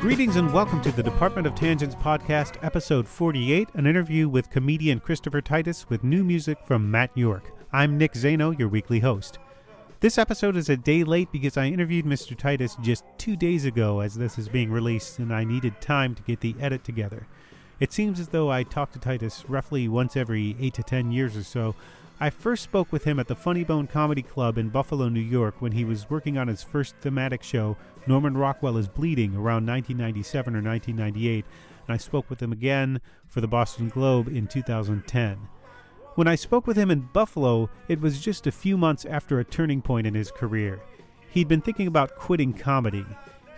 Greetings and welcome to the Department of Tangents Podcast, Episode 48, an interview with comedian Christopher Titus with new music from Matt York. I'm Nick Zano, your weekly host. This episode is a day late because I interviewed Mr. Titus just 2 days ago as this is being released, and I needed time to get the edit together. It seems as though I talk to Titus roughly once every 8 to 10 years or so. I first spoke with him at the Funny Bone Comedy Club in Buffalo, New York, when he was working on his first thematic show, Norman Rockwell Is Bleeding, around 1997 or 1998, and I spoke with him again for the Boston Globe in 2010. When I spoke with him in Buffalo, it was just a few months after a turning point in his career. He'd been thinking about quitting comedy.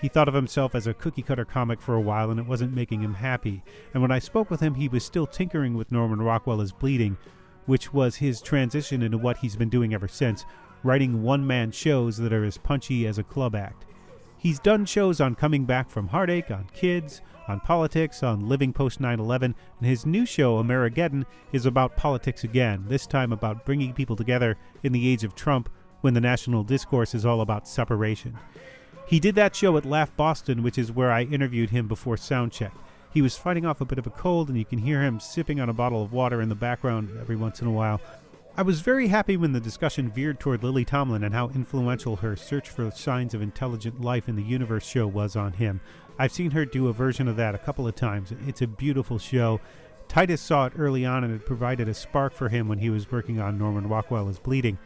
He thought of himself as a cookie-cutter comic for a while, and it wasn't making him happy. And when I spoke with him, he was still tinkering with Norman Rockwell Is Bleeding, which was his transition into what he's been doing ever since, writing one-man shows that are as punchy as a club act. He's done shows on coming back from heartache, on kids, on politics, on living post 9/11, and his new show, Amerigeddon, is about politics again, this time about bringing people together in the age of Trump when the national discourse is all about separation. He did that show at Laugh Boston, which is where I interviewed him before soundcheck. He was fighting off a bit of a cold, and you can hear him sipping on a bottle of water in the background every once in a while. I was very happy when the discussion veered toward Lily Tomlin and how influential her Search for Signs of Intelligent Life in the Universe show was on him. I've seen her do a version of that a couple of times. It's a beautiful show. Titus saw it early on, and it provided a spark for him when he was working on Norman Rockwell Is Bleeding.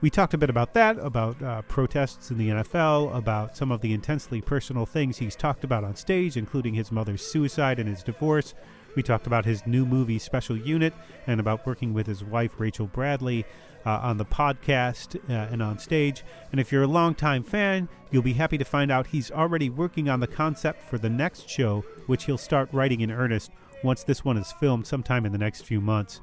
We talked a bit about that, about protests in the NFL, about some of the intensely personal things he's talked about on stage, including his mother's suicide and his divorce. We talked about his new movie, Special Unit, and about working with his wife, Rachel Bradley, on the podcast and on stage. And if you're a longtime fan, you'll be happy to find out he's already working on the concept for the next show, which he'll start writing in earnest once this one is filmed sometime in the next few months.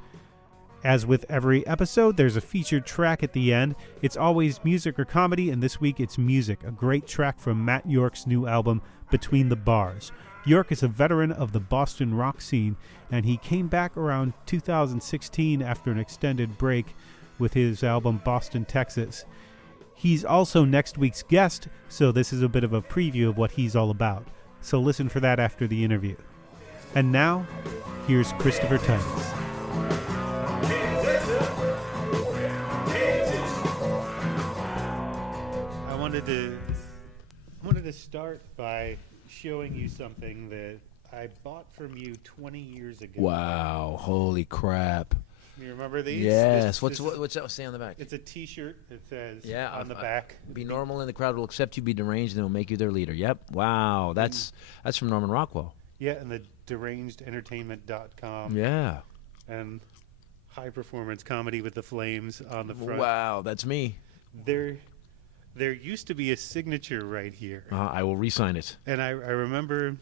As with every episode, there's a featured track at the end. It's always music or comedy, and this week it's music, a great track from Matt York's new album, Between the Bars. York is a veteran of the Boston rock scene, and he came back around 2016 after an extended break with his album Boston, Texas. He's also next week's guest, so this is a bit of a preview of what he's all about. So listen for that after the interview. And now, here's Christopher Titus. I wanted to start by showing you something that I bought from you 20 years ago. Wow, holy crap. You remember these? Yes. What's that say on the back? It's a T-shirt that says on the back. Be normal and the crowd will accept you, be deranged and will make you their leader. Yep. Wow. That's from Norman Rockwell. Yeah, and the derangedentertainment.com. Yeah. And High Performance Comedy with the Flames on the front. Wow, that's me. There used to be a signature right here. I will re-sign it. And I remember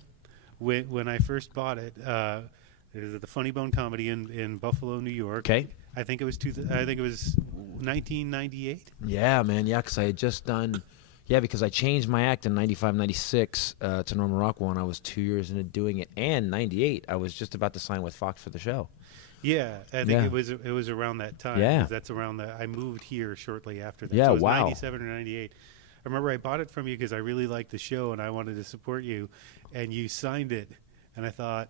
when I first bought it, it was at the Funny Bone Comedy in Buffalo, New York. Okay. I think it was 1998. Yeah, man. Yeah, because I had just done. Yeah, because I changed my act in 95, 96 to Norman Rockwell, and I was 2 years into doing it. And 98, I was just about to sign with Fox for the show. Yeah, I think it was around that time. Yeah, that's around I moved here shortly after that. Yeah, so it was wow. 97 or 98. I remember I bought it from you because I really liked the show and I wanted to support you, and you signed it, and I thought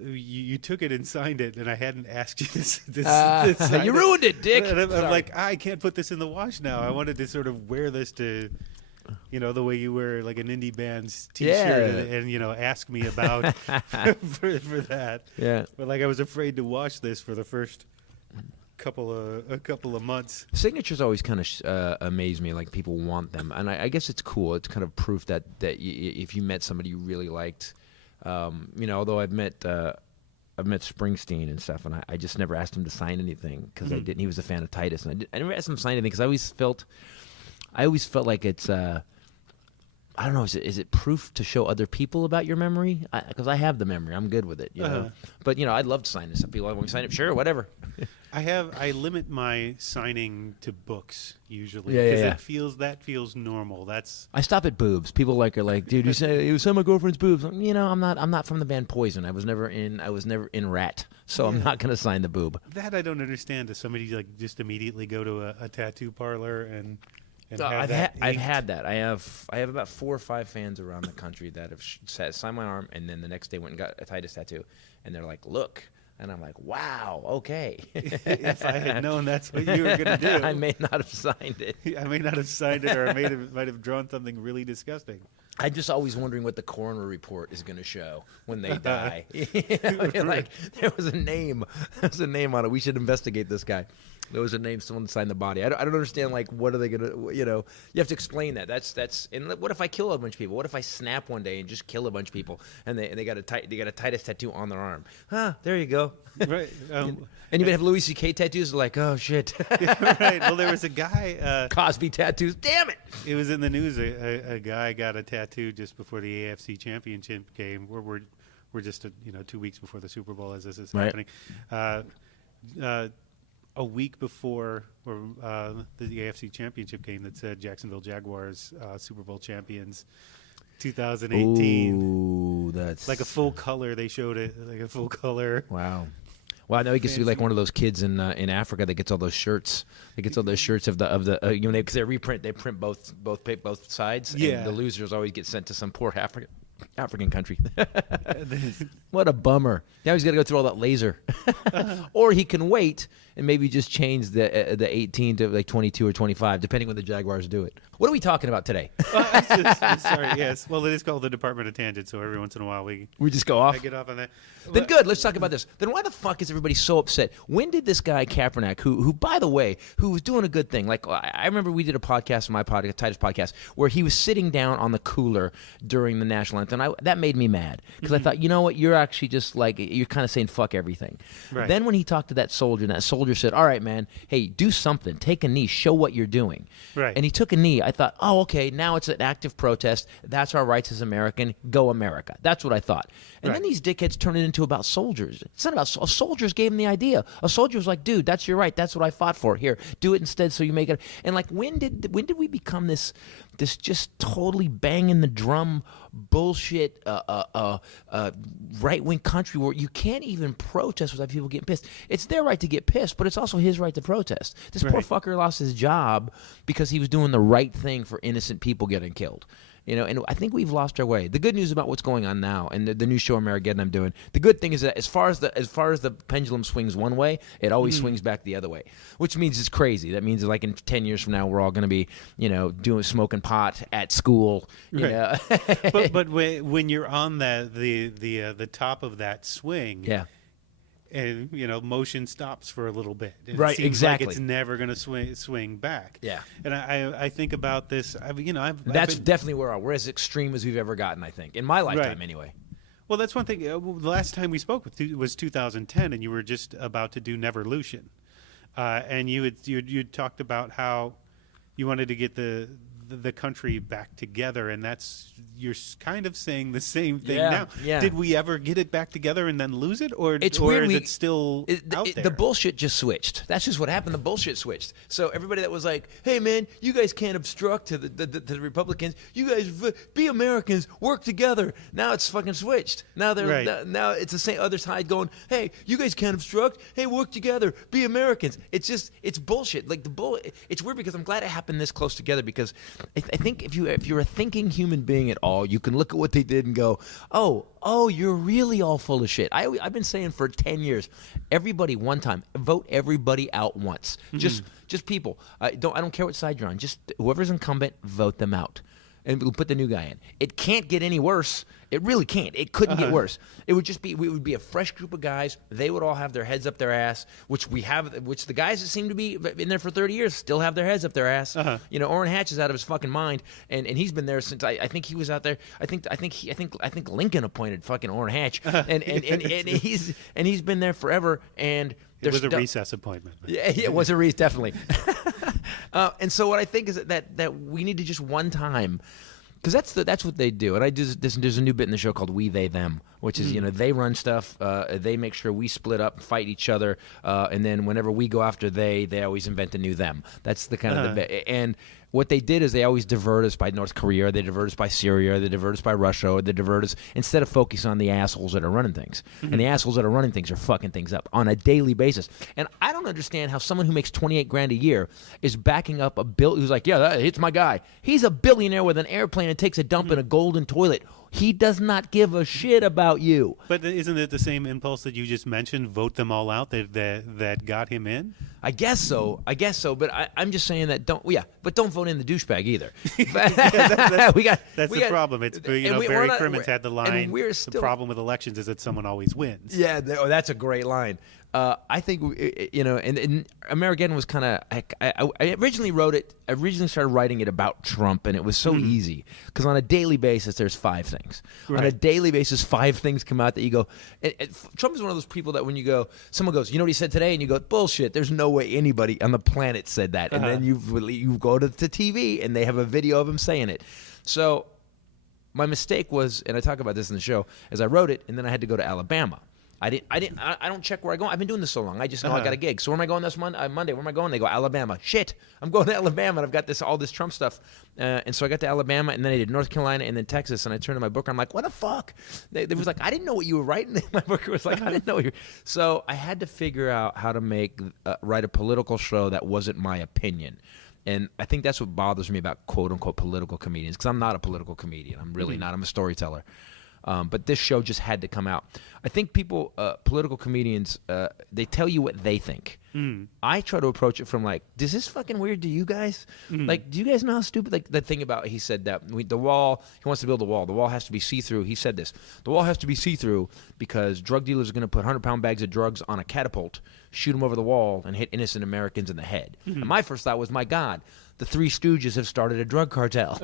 you took it and signed it, and I hadn't asked you this you ruined it, Dick. And I'm like, I can't put this in the wash now. I wanted to sort of wear this to. The way you wear like an indie band's T-shirt and ask me about for that. Yeah. But like I was afraid to wash this for the first couple of months. Signatures always kind of amaze me. Like people want them, and I guess it's cool. It's kind of proof that if you met somebody you really liked, although I've met Springsteen and stuff, and I just never asked him to sign anything because I didn't. He was a fan of Titus, and I never asked him to sign anything because I always felt like it's I don't know. Is it proof to show other people about your memory? Because I have the memory. I'm good with it. You know? But I'd love to sign this. People want me to sign it. Sure, whatever. I limit my signing to books usually Yeah, because yeah. that feels normal. That's I stop at boobs. People are like, dude, you say my girlfriend's boobs. You know, I'm not from the band Poison. I was never in Rat, so I'm not gonna sign the boob. that I don't understand. Does somebody like just immediately go to a tattoo parlor and have I've had that. I have about 4 or 5 fans around the country that have signed my arm, and then the next day went and got a Titus tattoo, and they're like, look. And I'm like, wow, okay. If I had known that's what you were going to do, I may not have signed it. I may not have signed it, or I might have drawn something really disgusting. I'm just always wondering what the coroner report is going to show when they die. Like, there was a name on it. We should investigate this guy. There was a name, someone signed the body. I don't understand, like, what are they going to, you have to explain that. That's and what if I kill a bunch of people? What if I snap one day and just kill a bunch of people, and they got a Titus tattoo on their arm? There you go. Right. And you have Louis C.K. tattoos, like, oh, shit. Right. Well, there was a guy. Cosby tattoos, damn it. It was in the news. A guy got a tattoo just before the AFC Championship game. We're just 2 weeks before the Super Bowl as this is happening. A week before the AFC Championship game that said Jacksonville Jaguars Super Bowl champions 2018. Ooh, that's like a full color. They showed it like a full color. Wow. Well, I know he gets to be like one of those kids in Africa that gets all those shirts. They gets all those shirts of the because they print both sides. Yeah. And the losers always get sent to some poor African country. What a bummer. Now he's got to go through all that laser. Or he can wait and maybe just change the 18 to like 22 or 25, depending when the Jaguars do it. What are we talking about today? Sorry, yes. Well, it is called the Department of Tangent, so every once in a while we just go off. I get off on that. Then good. Let's talk about this. Then why the fuck is everybody so upset? When did this guy Kaepernick, who by the way, who was doing a good thing? Like I remember we did a podcast, my podcast, Titus podcast, where he was sitting down on the cooler during the national anthem. That made me mad because I thought, you know what, you're actually just like you're kind of saying fuck everything. Right. Then when he talked to that soldier, and that soldier said, "All right, man, hey, do something. Take a knee. Show what you're doing." Right. And he took a knee. I thought, oh, okay, now it's an active protest. That's our rights as American. Go America. That's what I thought. And then these dickheads turned it into about soldiers. It's not about soldiers. Gave him the idea. A soldier was like, dude, that's your right. That's what I fought for. Here, do it instead so you make it. And like, when did we become this just totally banging the drum bullshit right-wing country where you can't even protest without people getting pissed? It's their right to get pissed, but it's also his right to protest. This poor fucker lost his job because he was doing the right thing for innocent people getting killed. And I think we've lost our way. The good news about what's going on now and the new show Amerigeddon I'm doing, the good thing is that as far as the pendulum swings one way, it always swings back the other way, which means it's crazy. That means like in 10 years from now, we're all going to be, smoking pot at school. But when you're on the top of that swing, and motion stops for a little bit. It seems exactly. like it's never going to swing back. Yeah, and I think about this. That's definitely we're as extreme as we've ever gotten. I think in my lifetime, anyway. Well, that's one thing. The last time we spoke was 2010, and you were just about to do Neverlution, and you talked about how you wanted to get the country back together, and you're kind of saying the same thing now. Yeah. Did we ever get it back together and then lose it, or is it still out there? The bullshit just switched. That's just what happened. The bullshit switched. So everybody that was like, "Hey man, you guys can't obstruct to the Republicans. You guys be Americans, work together." Now it's fucking switched. Now now it's the same other side going, "Hey, you guys can't obstruct. Hey, work together, be Americans." It's bullshit. Like it's weird because I'm glad it happened this close together because I think if you're a thinking human being at all, you can look at what they did and go, oh, you're really all full of shit. I've been saying for 10 years, everybody one time, vote everybody out once. Just people. I don't care what side you're on. Just whoever's incumbent, vote them out. And we'll put the new guy in. It can't get any worse. It really can't. It couldn't get worse. It would be a fresh group of guys. They would all have their heads up their ass, which the guys that seem to be in there for 30 years still have their heads up their ass. Orrin Hatch is out of his fucking mind, and he's been there since I think he was out there. I think Lincoln appointed fucking Orrin Hatch, and he's been there forever. And it was a recess appointment. Yeah, it was a recess, definitely. And so what I think is that we need to just one time, because that's what they do. And there's a new bit in the show called We, They, Them, which is, they run stuff. They make sure we split up, fight each other, and then whenever we go after they always invent a new them. That's the kind of and what they did is they always divert us by North Korea, they divert us by Syria, they divert us by Russia, or they divert us instead of focusing on the assholes that are running things. And the assholes that are running things are fucking things up on a daily basis. And I don't understand how someone who makes $28,000 a year is backing up a bill who's like, yeah, it's my guy. He's a billionaire with an airplane and takes a dump in a golden toilet. He does not give a shit about you. But isn't it the same impulse that you just mentioned? Vote them all out that got him in. I guess so. But I'm just saying that don't vote in the douchebag either. That's the problem. It's Barry Crimmins had the line. The problem with elections is that someone always wins. Yeah, that's a great line. I think and American was kind of. I originally wrote it. I originally started writing it about Trump, and it was so easy because on a daily basis, there's 5 things. Right. On a daily basis, 5 things come out that you go. Trump is one of those people that when you go, someone goes, you know what he said today, and you go, bullshit. There's no way anybody on the planet said that, and then you go to the TV and they have a video of him saying it. So my mistake was, and I talk about this in the show, as I wrote it, and then I had to go to Alabama. I don't check where I go. I've been doing this so long. I just know I got a gig. So where am I going this Monday? Where am I going? They go, Alabama. Shit. I'm going to Alabama, and I've got all this Trump stuff. And so I got to Alabama, and then I did North Carolina, and then Texas, and I turned to my booker. I'm like, what the fuck? They was like, I didn't know what you were writing. My booker was like, I didn't know what you were. So I had to figure out how to write a political show that wasn't my opinion. And I think that's what bothers me about quote-unquote political comedians, because I'm not a political comedian. I'm really not. I'm a storyteller. But this show just had to come out. I think people, political comedians, they tell you what they think. I try to approach it from like, is this fucking weird to you guys? Like, do you guys know how stupid? Like the thing about, he said that the wall, he wants to build a wall. The wall has to be see-through. He said this. The wall has to be see-through because drug dealers are going to put 100-pound bags of drugs on a catapult, shoot them over the wall, and hit innocent Americans in the head. And my first thought was, my God, the Three Stooges have started a drug cartel.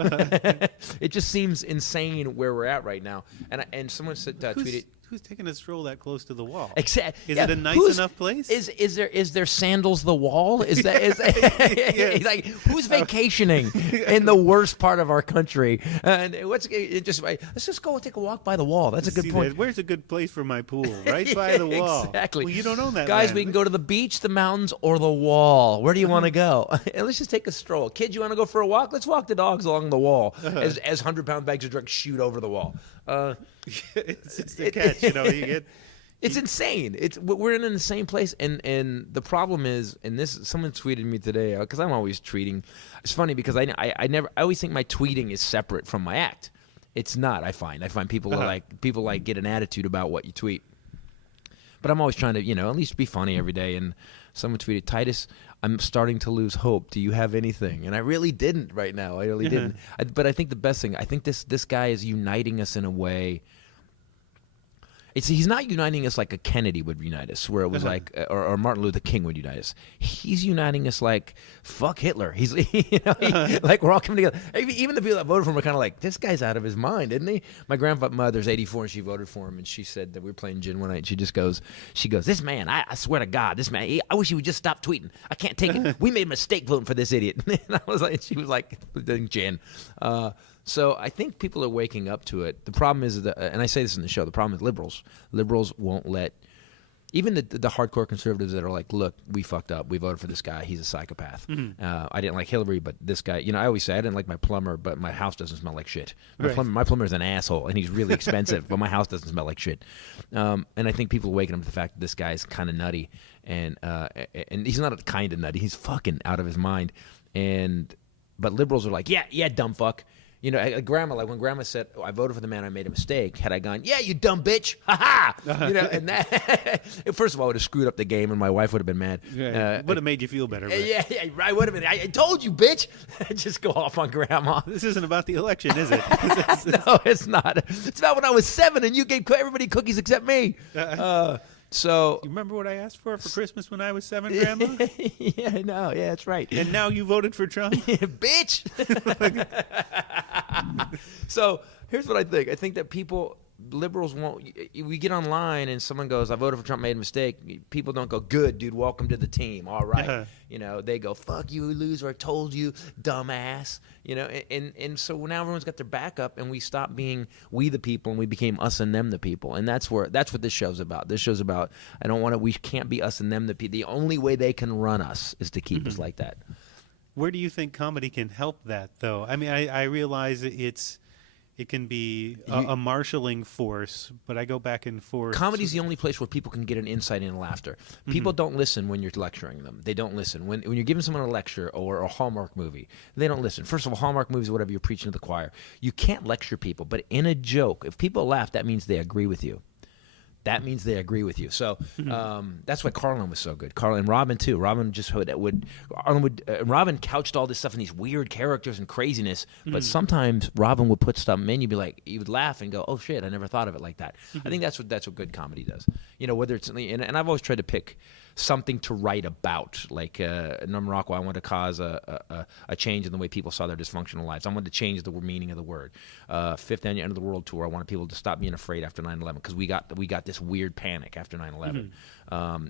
It just seems insane where we're at right now. And someone said, tweeted, who's taking a stroll that close to the wall? Exactly. Is it a nice enough place? Is there sandals the wall? Is like who's vacationing in the worst part of our country? And let's just go take a walk by the wall. That's a good point. Where's a good place for my pool? Right by the wall. Exactly. Well, you don't own that, guys. land. We can go to the beach, the mountains, or the wall. Where do you want to go? And let's just take a stroll. Kids, you want to go for a walk? Let's walk the dogs along the wall as 100-pound bags of drugs shoot over the wall. It's the catch, you get. It's insane. We're in an insane place, and the problem is, and this someone tweeted me today because I'm always tweeting. It's funny because I always think my tweeting is separate from my act. It's not. I find people are people get an attitude about what you tweet, but I'm always trying to at least be funny every day. And someone tweeted, Titus, I'm starting to lose hope. Do you have anything? And I really didn't right now. I really didn't. But I think the best thing, I think this guy is uniting us in a way. He's not uniting us like a Kennedy would unite us, where it was like, or Martin Luther King would unite us. He's uniting us like, fuck Hitler. He's, like we're all coming together. Even the people that voted for him are kind of like, this guy's out of his mind, isn't he? My grandmother's 84 and she voted for him, and she said that we were playing gin one night. And she goes, this man, I swear to God, this man, I wish he would just stop tweeting. I can't take it. We made a mistake voting for this idiot. And she was like, gin. So I think people are waking up to it. The problem is that, and I say this in the show, the problem is liberals. Liberals won't let, even the hardcore conservatives that are like, look, we fucked up. We voted for this guy. He's a psychopath. I didn't like Hillary, but this guy, I always say I didn't like my plumber, but my house doesn't smell like shit. My plumber's an asshole, and he's really expensive, but my house doesn't smell like shit. And I think people are waking up to the fact that this guy's kind of nutty, and he's not a kind of nutty. He's fucking out of his mind. But liberals are like, yeah, dumb fuck. Grandma, like when Grandma said, I voted for the man, I made a mistake. Had I gone, yeah, you dumb bitch, ha ha, and that, first of all, it would have screwed up the game, and my wife would have been mad. Would have made you feel better. Yeah, I would have been. I told you, bitch. Just go off on Grandma. This isn't about the election, is it? No, it's not. It's about when I was 7 and you gave everybody cookies except me. So you remember what I asked for Christmas when I was 7, Grandma? Yeah, I know. Yeah, that's right. And now you voted for Trump? Bitch. So here's what I think. I think that people, liberals won't. We get online and someone goes, "I voted for Trump, made a mistake." People don't go, "Good, dude, welcome to the team." All right, they go, "Fuck you, loser! I told you, dumbass." And so now everyone's got their back up, and we stopped being we the people, and we became us and them the people, and that's what this show's about. This show's about we can't be us and them the people. The only way they can run us is to keep us like that. Where do you think comedy can help that, though? I mean, I realize it can be a marshalling force, but I go back and forth. Comedy's the only place where people can get an insight into laughter. People don't listen when you're lecturing them. They don't listen. When you're giving someone a lecture or a Hallmark movie, they don't listen. First of all, Hallmark movies, whatever, you're preaching to the choir. You can't lecture people, but in a joke, if people laugh, that means they agree with you. That means they agree with you. So that's why Carlin was so good. Carlin and Robin too. Robin Robin couched all this stuff in these weird characters and craziness. But sometimes Robin would put stuff in. You would laugh and go, "Oh shit, I never thought of it like that." I think that's what good comedy does. Whether it's and I've always tried to pick something to write about. Like Norman Rockwell, I wanted to cause a change in the way people saw their dysfunctional lives. I wanted to change the meaning of the word. Fifth Annual End of the World Tour, I wanted people to stop being afraid after 9/11 because we got this weird panic after 9/11.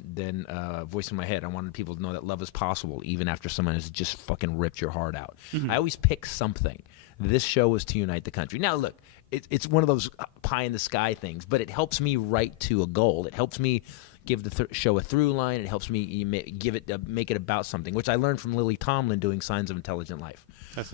Then Voice in My Head, I wanted people to know that love is possible even after someone has just fucking ripped your heart out. I always pick something. This show was to unite the country. Now look, it's one of those pie in the sky things, but it helps me write to a goal. It helps me give the show a through line. It helps me make it about something, which I learned from Lily Tomlin doing Signs of Intelligent Life. That's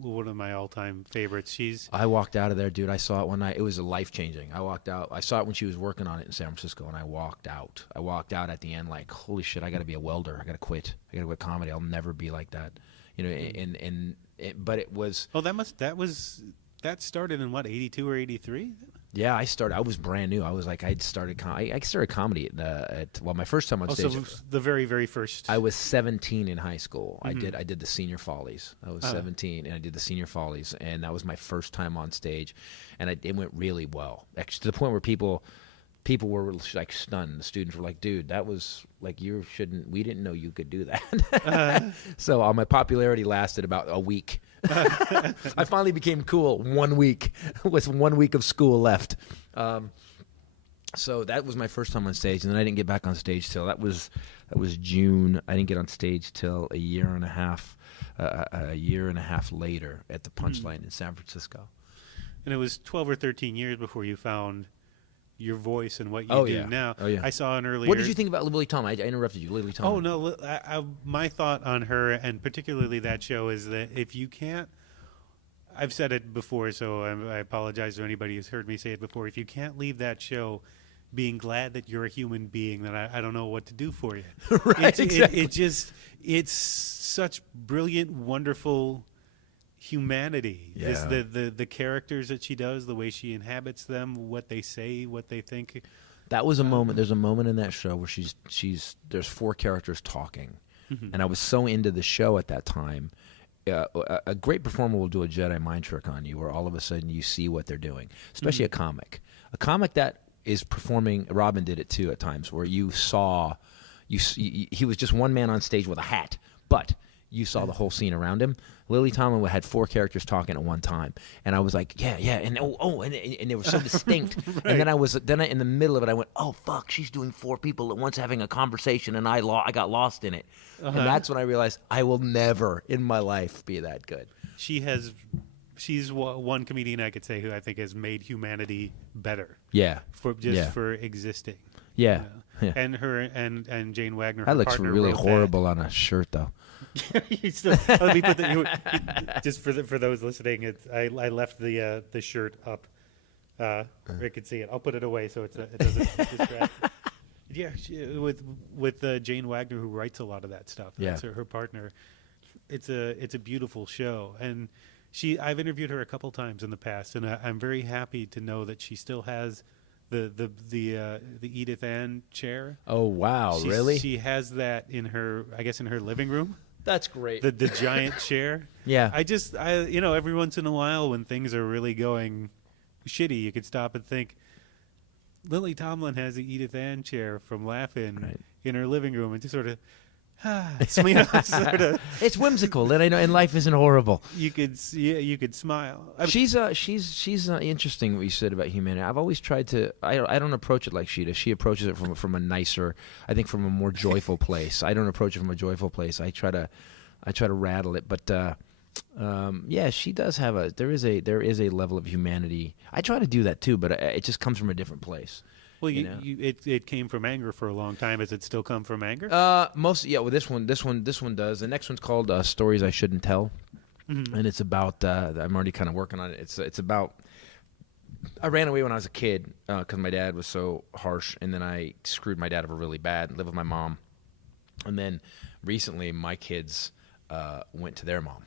one of my all-time favorites. I walked out of there, dude. I saw it one night. It was life-changing. I walked out. I saw it when she was working on it in San Francisco, and I walked out. I walked out at the end like, holy shit, I got to be a welder. I got to quit. I got to quit comedy. I'll never be like that. But it was. Oh, that started in what, 82 or 83? Yeah, I was brand new. I was like, I started comedy my first time on stage. So the very, very first. I was 17 in high school. I did the Senior Follies. I was 17, and I did the Senior Follies, and that was my first time on stage, and it went really well. Actually, to the point where people were like stunned. The students were like, "Dude, that was like we didn't know you could do that." So my popularity lasted about a week. I finally became cool 1 week with 1 week of school left. So that was my first time on stage, and then I didn't get back on stage till that was June. I didn't get on stage till a year and a half later at the Punchline in San Francisco. And it was 12 or 13 years before you found your voice and what you do now. Oh, yeah. I saw an earlier. What did you think about Lily Tomlin? I interrupted you, Lily Tomlin. Oh no, my thought on her and particularly that show is that if you can't, I've said it before, so I apologize to anybody who's heard me say it before. If you can't leave that show being glad that you're a human being, then I don't know what to do for you. Right, exactly. It's such brilliant, wonderful humanity. Yeah. The characters that she does, the way she inhabits them, what they say, what they think. That was a moment. There's a moment in that show where there's 4 characters talking, and I was so into the show at that time. A great performer will do a Jedi mind trick on you, where all of a sudden you see what they're doing. Especially a comic that is performing. Robin did it too at times, where you saw, he was just one man on stage with a hat, but you saw the whole scene around him. Lily Tomlin had 4 characters talking at one time, and I was like, yeah, and and they were so distinct. Right. And then in the middle of it, I went, oh fuck, she's doing 4 people at once having a conversation, and I got lost in it. And that's when I realized I will never in my life be that good. She's one comedian I could say who I think has made humanity better. Yeah, for existing. Yeah. Yeah. And her and Jane Wagner. That looks really horrible on a shirt, though. Let me put just for those listening. I left the shirt up. Rick can see it. I'll put it away so it doesn't distract. Yeah, with Jane Wagner, who writes a lot of that stuff. That's her partner. It's a beautiful show, and I've interviewed her a couple times in the past, and I'm very happy to know that she still has the Edith Ann chair. Oh wow, really? She has that in her living room. That's great. The giant chair. Yeah. I every once in a while when things are really going shitty, you could stop and think, Lily Tomlin has the Edith Ann chair from Laugh-In in her living room, and just sort of sort of. It's whimsical, and I know, and life isn't horrible. You could smile. She's interesting what you said about humanity. I've always tried to. I don't approach it like she does. She approaches it from a nicer, I think, from a more joyful place. I don't approach it from a joyful place. I try to rattle it, but yeah, she does have there is a level of humanity. I try to do that too, but it just comes from a different place. Well, it came from anger for a long time. Does it still come from anger? Well, this one does. The next one's called Stories I Shouldn't Tell, and it's about. I'm already kind of working on it. It's about. I ran away when I was a kid because my dad was so harsh, and then I screwed my dad over really bad. Lived with my mom, and then recently my kids went to their mom,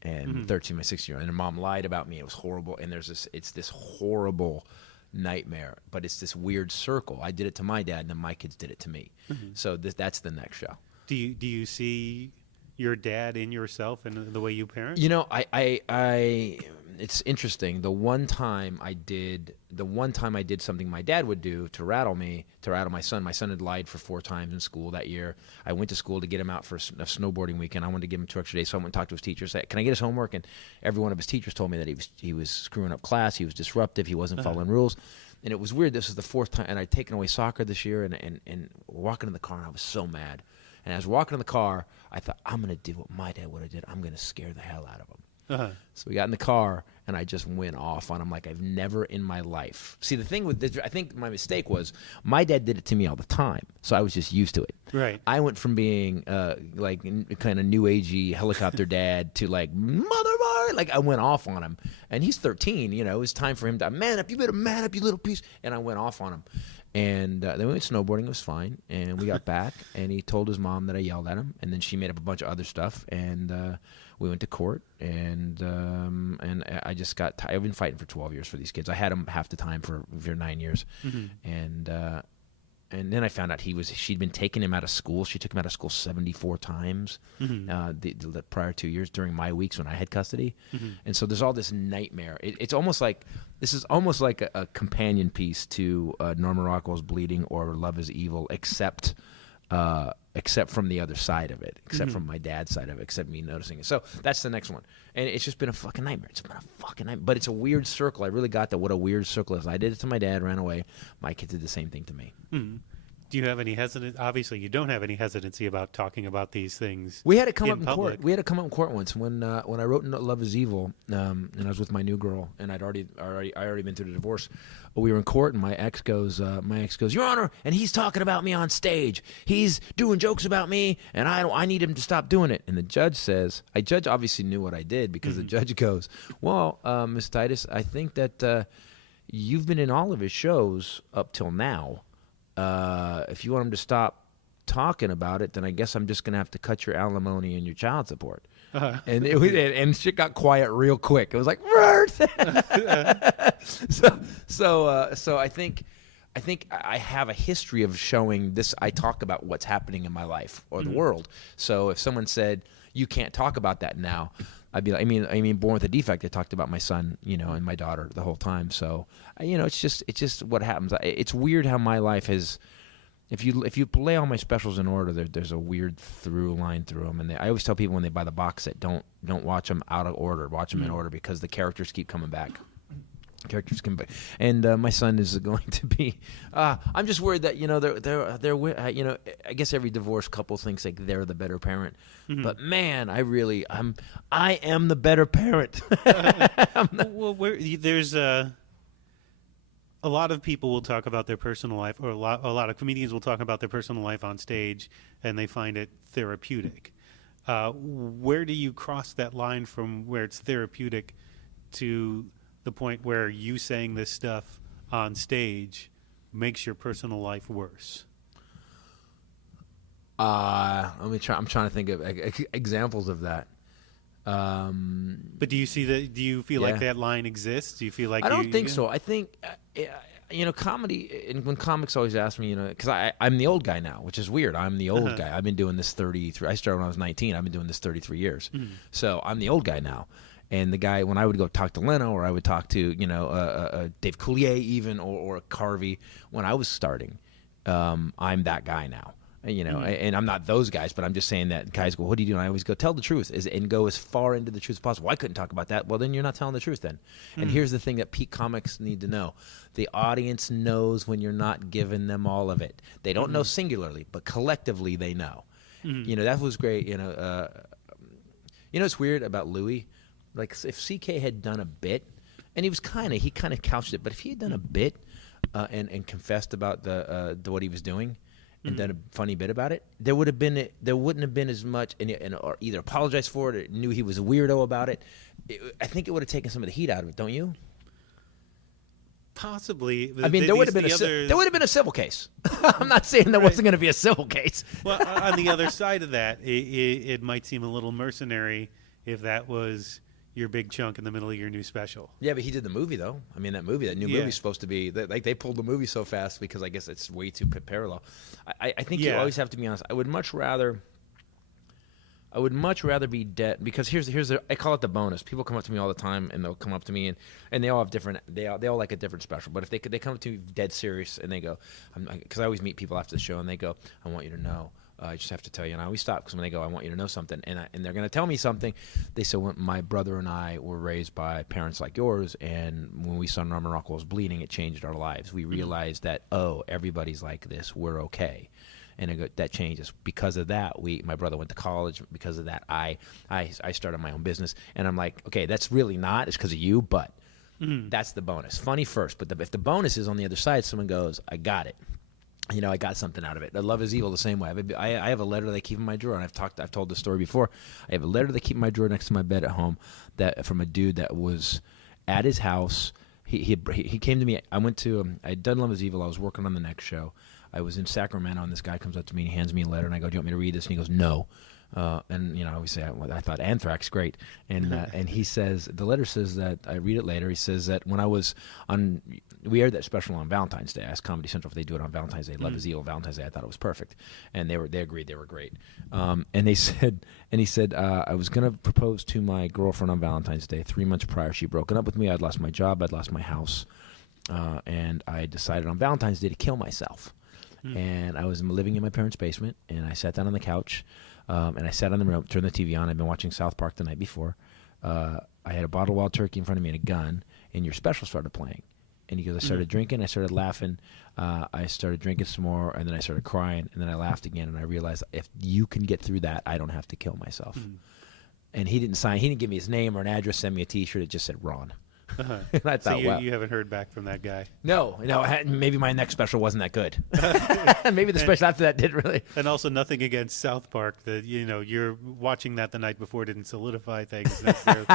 and 13, my 16-year-old, and her mom lied about me. It was horrible, and it's this horrible nightmare, but it's this weird circle. I did it to my dad, and then my kids did it to me. So that's the next show. Do you see your dad in yourself and the way you parent? You know, I it's interesting. The one time I did something my dad would do to rattle my son. My son had lied for 4 times in school that year. I went to school to get him out for a snowboarding weekend. I wanted to give him 2 extra days, so I went and talked to his teacher. Said, "Can I get his homework?" And every one of his teachers told me that he was screwing up class. He was disruptive. He wasn't following rules. And it was weird. This was the 4th time, and I'd taken away soccer this year. And walking in the car, and I was so mad. And as we're walking in the car, I thought, I'm going to do what my dad would have did. I'm going to scare the hell out of him. So we got in the car, and I just went off on him like I've never in my life. See, the thing with this, I think my mistake was my dad did it to me all the time, so I was just used to it. Right. I went from being like kind of new agey helicopter dad to like mother, like I went off on him, and he's 13. You know, it was time for him to man up. You better man up, you little piece. And I went off on him. And then we went snowboarding. It was fine. And we got back, and he told his mom that I yelled at him. And then she made up a bunch of other stuff. And we went to court. And I just got I've been fighting for 12 years for these kids. I had them half the time for 9 years. And then I found out she'd been taking him out of school. She took him out of school 74 times the prior 2 years during my weeks when I had custody. And so there's all this nightmare. It's almost like this is almost like a companion piece to Norman Rockwell's Bleeding or Love is Evil, except from the other side of it, except from my dad's side of it, except me noticing it. So that's the next one. And it's just been a fucking nightmare. It's been a fucking nightmare. But it's a weird circle. I really got that what a weird circle is. I did it to my dad, ran away. My kids did the same thing to me. Do you have any hesitancy? Obviously, you don't have any hesitancy about talking about these things. We had it come up in public. court. We had it come up in court once when I wrote Love Is Evil, and I was with my new girl, and I'd already been through the divorce. We were in court, and my ex goes, Your Honor, and he's talking about me on stage. He's doing jokes about me, and I need him to stop doing it. And the judge says, judge obviously knew what I did because the judge goes, well, Ms. Titus, I think that you've been in all of his shows up till now. If you want him to stop talking about it, then I guess I'm just going to have to cut your alimony and your child support. And shit got quiet real quick. It was like, so I think I have a history of showing this. I talk about what's happening in my life or the world. So if someone said you can't talk about that now, I'd be like, I mean, Born with a Defect. I talked about my son, and my daughter the whole time. So, it's just what happens. It's weird how my life has. If you lay all my specials in order, there's a weird through line through them. And I always tell people when they buy the box set, don't watch them out of order. Watch them in order because the characters keep coming back. And my son is going to be. I'm just worried that they're. I guess every divorced couple thinks like they're the better parent, but man, I am the better parent. Well, there's a lot of people will talk about their personal life, or a lot of comedians will talk about their personal life on stage, and they find it therapeutic. Where do you cross that line from where it's therapeutic to the point where you saying this stuff on stage makes your personal life worse? Let me try. I'm trying to think of examples of that. But do you see that? Do you feel like that line exists? Do you feel like I don't think so. I think comedy. And when comics always ask me, because I'm the old guy now, which is weird. I'm the old guy. I've been doing this 33. I started when I was 19. I've been doing this 33 years. So I'm the old guy now. And the guy, when I would go talk to Leno, or I would talk to Dave Coulier even, or Carvey, when I was starting, I'm that guy now. and I'm not those guys, but I'm just saying that guys go, what do you do? And I always go, tell the truth and go as far into the truth as possible. I couldn't talk about that. Well, then you're not telling the truth then. And here's the thing that peak comics need to know. The audience knows when you're not giving them all of it. They don't know singularly, but collectively they know. That was great. It's weird about Louis. Like if CK had done a bit, and he kind of couched it, but if he had done a bit and confessed about what he was doing, and done a funny bit about it, there wouldn't have been as much, or either apologized for it or knew he was a weirdo about it. I think it would have taken some of the heat out of it, don't you? Possibly. I mean, there would have been a civil case. I'm not saying there wasn't going to be a civil case. Well, on the other side of that, it might seem a little mercenary if that was your big chunk in the middle of your new special. Yeah, but he did the movie, though. I mean, that new movie's supposed to be, like, they pulled the movie so fast because I guess it's way too parallel. I think you always have to be honest. I would much rather be dead, because I call it the bonus. People come up to me all the time, and they'll come up to me, and they all have different, they all like a different special. But if they come up to me dead serious, and they go, because I always meet people after the show, and they go, I want you to know. I just have to tell you, and I always stop because when they go, I want you to know something, and they're going to tell me something. They say, when my brother and I were raised by parents like yours, and when we saw Norman Rockwell Is Bleeding, it changed our lives. We realized that, everybody's like this, we're okay. And that changes. Because of that, my brother went to college. Because of that, I started my own business. And I'm like, okay, that's really not. It's because of you, but that's the bonus. Funny first, but if the bonus is on the other side, someone goes, I got it. I got something out of it. Love is evil the same way. I have a letter that I keep in my drawer, and I've told this story before. I have a letter that I keep in my drawer next to my bed at home from a dude that was at his house. He came to me. I'd done Love is Evil. I was working on the next show. I was in Sacramento, and this guy comes up to me and he hands me a letter, and I go, do you want me to read this? And he goes, no. And I always say, I thought anthrax, great. And he says, the letter says that, I read it later, he says that when I was we aired that special on Valentine's Day. I asked Comedy Central if they do it on Valentine's Day. Love is Evil, Valentine's Day. I thought it was perfect. And they agreed they were great. And he said, I was going to propose to my girlfriend on Valentine's Day. 3 months prior, she'd broken up with me. I'd lost my job. I'd lost my house. And I decided on Valentine's Day to kill myself. And I was living in my parents' basement, and I sat down on the couch, and I sat on the remote, turned the TV on. I'd been watching South Park the night before. I had a bottle of wild turkey in front of me and a gun, and your special started playing. And he goes, I started drinking, I started laughing, I started drinking some more, and then I started crying, and then I laughed again, and I realized if you can get through that, I don't have to kill myself. And he didn't give me his name or an address, send me a T-shirt, it just said Ron. And I thought, so you haven't heard back from that guy? No, maybe my next special wasn't that good. Maybe the special after that did really. And also nothing against South Park. That you're watching that the night before didn't solidify things necessarily.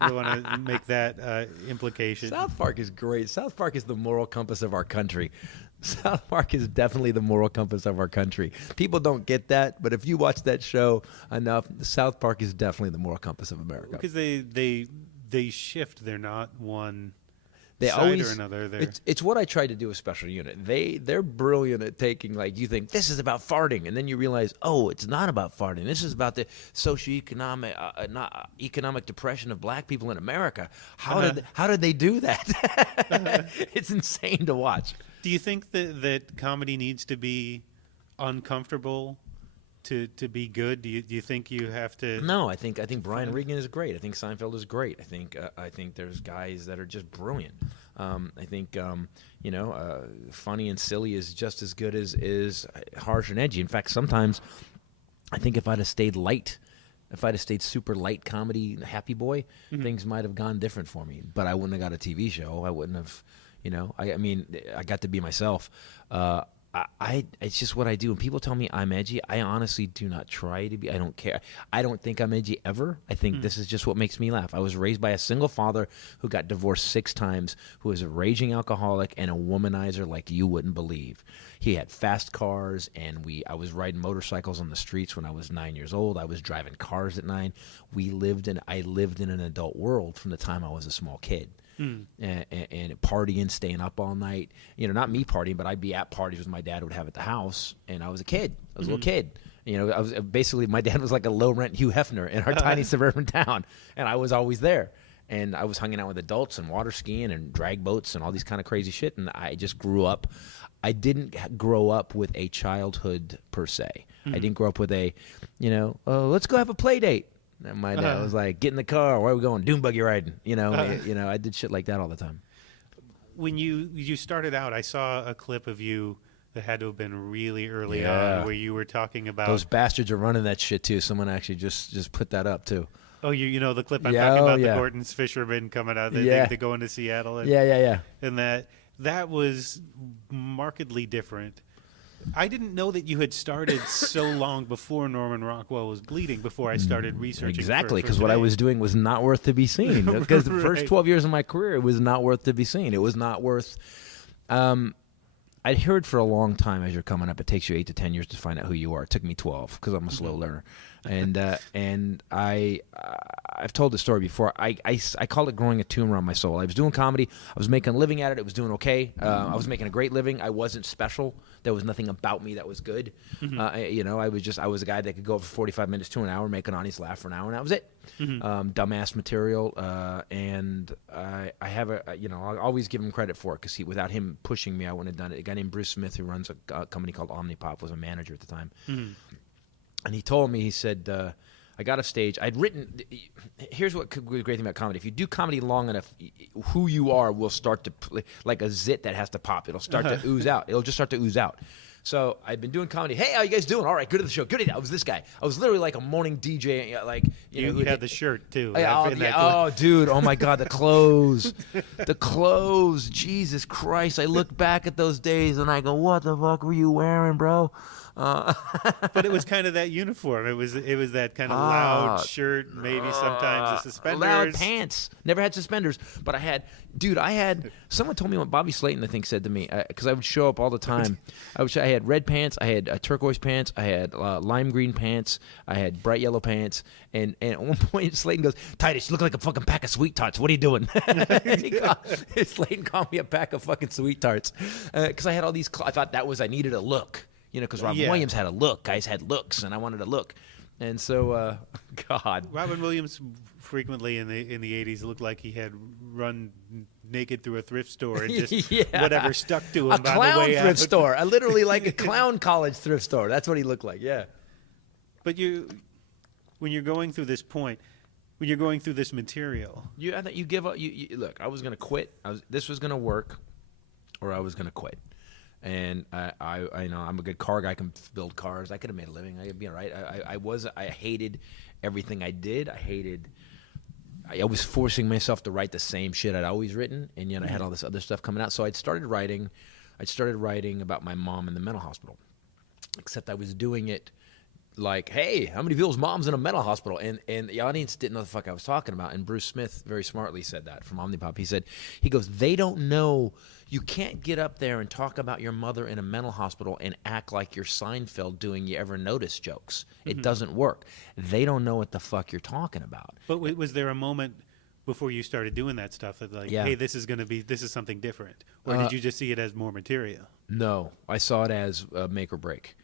We want to make that implication. South Park is great. South Park is the moral compass of our country. South Park is definitely the moral compass of our country. People don't get that, but if you watch that show enough, South Park is definitely the moral compass of America. Because they shift. They're not one They side always, or another. It's what I tried to do with Special Unit. They're brilliant at taking, like, you think this is about farting, and then you realize, oh, it's not about farting. This is about the socioeconomic economic depression of black people in America. How did they do that? It's insane to watch. Do you think that comedy needs to be uncomfortable to be good? Do you think you have to? No, I think Brian Regan is great. I think Seinfeld is great. I think there's guys that are just brilliant. I think funny and silly is just as good as harsh and edgy. In fact, sometimes I think if I'd have stayed light, if I'd have stayed super light comedy, Happy Boy, things might have gone different for me. But I wouldn't have got a TV show. I wouldn't have, I mean, I got to be myself. It's just what I do. When people tell me I'm edgy, I honestly do not try to be. I don't care. I don't think I'm edgy ever. I think this is just what makes me laugh. I was raised by a single father who got divorced 6 times, who was a raging alcoholic and a womanizer like you wouldn't believe. He had fast cars, and I was riding motorcycles on the streets when I was 9 years old. I was driving cars at 9. I lived in an adult world from the time I was a small kid. And partying, staying up all night. Not me partying, but I'd be at parties with my dad would have at the house, and I was a kid. I was a little kid. I was basically, my dad was like a low rent Hugh Hefner in our tiny suburban town, and I was always there. And I was hanging out with adults and water skiing and drag boats and all these kind of crazy shit. And I just grew up. I didn't grow up with a childhood per se. I didn't grow up with a, let's go have a play date. And my dad was like, get in the car. Where are we going? Dune buggy riding. I did shit like that all the time. When you started out, I saw a clip of you that had to have been really early on, where you were talking about those bastards are running that shit too. Someone actually just put that up too. Oh, you know the clip I'm talking about, the Gordon's fishermen coming out. They go into Seattle. And, And that was markedly different. I didn't know that you had started so long before Norman Rockwell Was Bleeding, before I started researching. Exactly, because what I was doing was not worth to be seen. Because the first 12 years of my career, it was not worth to be seen. It was not worth... I'd heard for a long time, as you're coming up, it takes you 8 to 10 years to find out who you are. It took me 12 because I'm a slow learner, and I've told the story before. I called it growing a tumor on my soul. I was doing comedy. I was making a living at it. It was doing okay. I was making a great living. I wasn't special. There was nothing about me that was good. I was a guy that could go for 45 minutes to an hour, make an audience laugh for an hour, and that was it. Dumbass material, and I have I'll always give him credit for it because without him pushing me, I wouldn't have done it. A guy named Bruce Smith, who runs a company called Omnipop, was a manager at the time, and he told me, he said, I got a stage. I'd written. Here's what could be the great thing about comedy: if you do comedy long enough, who you are will start to play, like a zit that has to pop. It'll start to ooze out. It'll just start to ooze out. So I'd been doing comedy. Hey, how you guys doing? All right, good to the show. Good. I was this guy. I was literally like a morning DJ. Like you had the shirt too. Dude. Oh my God, the clothes, the clothes. Jesus Christ! I look back at those days and I go, what the fuck were you wearing, bro? But it was kind of that uniform. It was that kind of loud shirt, maybe sometimes the suspenders. Loud pants. Never had suspenders, but I had. Someone told me what Bobby Slayton, I think, said to me, because I would show up all the time. I had red pants, I had turquoise pants, I had lime green pants, I had bright yellow pants, and at one point Slayton goes, Titus, you look like a fucking pack of Sweet Tarts. What are you doing? Slayton called me a pack of fucking Sweet Tarts because I had all these. I thought I needed a look. Because Robin Williams had a look. Guys had looks, and I wanted a look. And so, God. Robin Williams frequently in the 80s looked like he had run naked through a thrift store and just whatever stuck to him. A clown thrift store. Literally like a clown college thrift store. That's what he looked like, yeah. But when you're going through this point, when you're going through this material. You give up. Look, I was going to quit. This was going to work, or I was going to quit. And I I'm a good car guy. I can build cars. I could have made a living. I'd be all right. I hated everything I did. I was forcing myself to write the same shit I'd always written, and yet I had all this other stuff coming out. So I started writing about my mom in the mental hospital. Except I was doing it like, hey, how many people's mom's in a mental hospital? And the audience didn't know the fuck I was talking about. And Bruce Smith very smartly said that from Omnipop. He goes, they don't know. You can't get up there and talk about your mother in a mental hospital and act like you're Seinfeld doing You Ever Notice jokes. It doesn't work. They don't know what the fuck you're talking about. But was there a moment before you started doing that stuff that hey, this is something different? Or did you just see it as more material? No, I saw it as make or break.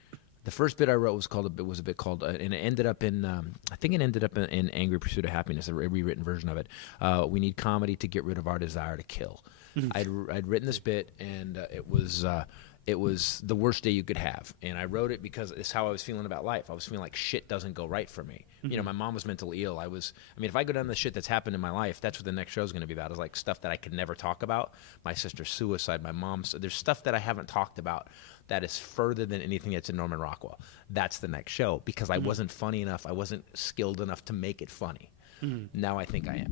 The first bit I wrote was a bit called, and it ended up in, I think it ended up in Angry Pursuit of Happiness, a rewritten version of it. We need comedy to get rid of our desire to kill. I'd written this bit, and it was the worst day you could have. And I wrote it because it's how I was feeling about life. I was feeling like shit doesn't go right for me. My mom was mentally ill. If I go down the shit that's happened in my life, that's what the next show is going to be about. Is like stuff that I could never talk about. My sister's suicide, my mom's. There's stuff that I haven't talked about that is further than anything that's in Norman Rockwell. That's the next show because I wasn't funny enough. I wasn't skilled enough to make it funny. Now I think I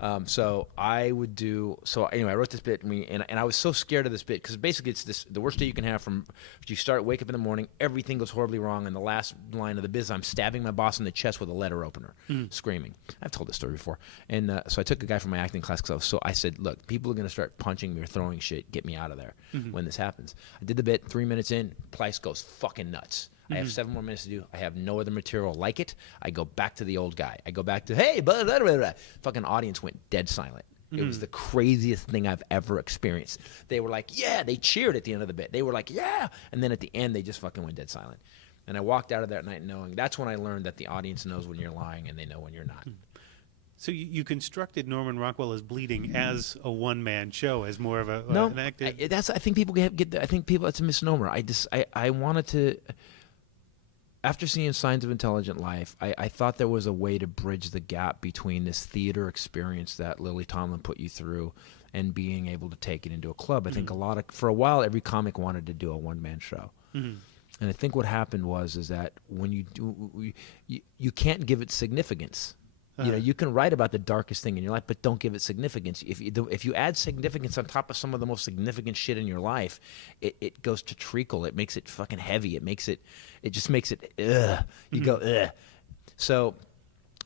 am. So anyway, I wrote this bit, and I was so scared of this bit because basically it's the worst day you can have from you wake up in the morning, everything goes horribly wrong, and the last line of the biz, I'm stabbing my boss in the chest with a letter opener, screaming. I've told this story before. And so I took a guy from my acting class because I said, look, people are going to start punching me or throwing shit. Get me out of there when this happens. I did the bit, 3 minutes in, place goes fucking nuts. I have 7 more minutes to do. I have no other material like it. I go back to the old guy. I go back to, hey, blah, blah, blah, blah. Fucking audience went dead silent. It was the craziest thing I've ever experienced. They were like, yeah. They cheered at the end of the bit. They were like, yeah. And then at the end, they just fucking went dead silent. And I walked out of that night knowing, that's when I learned that the audience knows when you're lying and they know when you're not. So you constructed Norman Rockwell Is Bleeding as a one-man show, as more of No, an active... I think people get. I think people. It's a misnomer. I wanted to. After seeing Signs of Intelligent Life, I thought there was a way to bridge the gap between this theater experience that Lily Tomlin put you through and being able to take it into a club. I think for a while, every comic wanted to do a one-man show. Mm-hmm. And I think what happened is that when you do, you can't give it significance. You know, you can write about the darkest thing in your life, but don't give it significance. If you add significance on top of some of the most significant shit in your life, it goes to treacle. It makes it fucking heavy. It just makes it, ugh. You go, ugh. So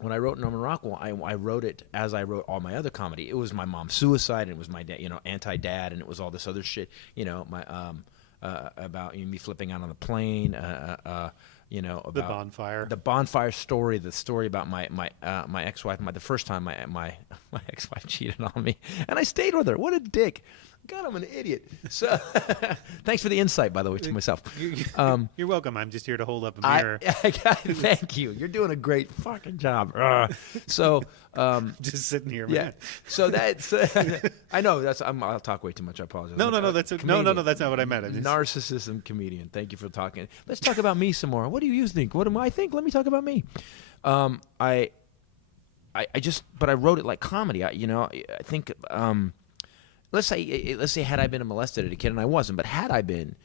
when I wrote Norman Rockwell, I wrote it as I wrote all my other comedy. It was my mom's suicide, and it was my dad, anti-dad, and it was all this other shit, my about me flipping out on the plane, about the bonfire story, the story about my ex-wife, the first time my ex-wife cheated on me, and I stayed with her. What a dick! God, I'm an idiot. So, thanks for the insight, by the way, to myself. You're welcome. I'm just here to hold up a mirror. Thank you. You're doing a great fucking job. So, just sitting here, man. Yeah. So that's I know I'll talk way too much. I apologize. No, that's no, that's not what I meant. Narcissism comedian. Thank you for talking. Let's talk about me some more. What do you think? What do I think? Let me talk about me. I wrote it like comedy. I think. Let's say had I been molested as a kid, and I wasn't, but had I been,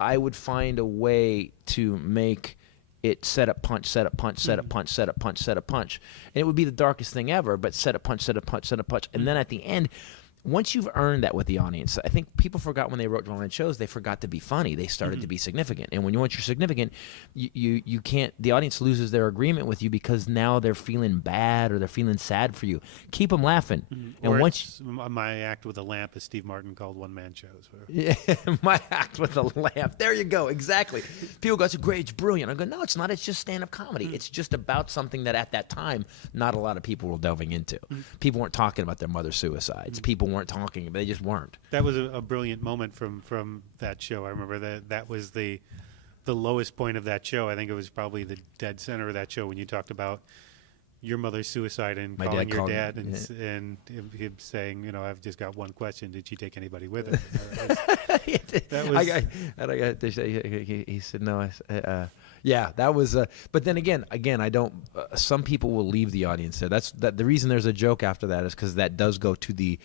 I would find a way to make it set up, punch, set up, punch, set up, punch, set up, punch, set up, punch. And it would be the darkest thing ever, but set up, punch, set up, punch, set up, punch. And then at the end, once you've earned that with the audience, I think people forgot when they wrote one-man shows, they forgot to be funny. They started to be significant. And once you're significant, you can't, the audience loses their agreement with you because now they're feeling bad or they're feeling sad for you. Keep them laughing. And or once my act with a lamp, as Steve Martin called one-man shows. Yeah, my act with a lamp. There you go. Exactly. People go, it's great, it's brilliant. I go, no, it's not. It's just stand-up comedy. It's just about something that at that time, not a lot of people were delving into. People weren't talking about their mother's suicides. People weren't talking, but they just weren't. That was a brilliant moment from that show. I remember that was the lowest point of that show. I think it was probably the dead center of that show when you talked about your mother's suicide and calling your dad and him saying, I've just got one question: did she take anybody with her? He said no. Yeah, that was. But then again, I don't. Some people will leave the audience there. The reason there's a joke after that is because that does go to the.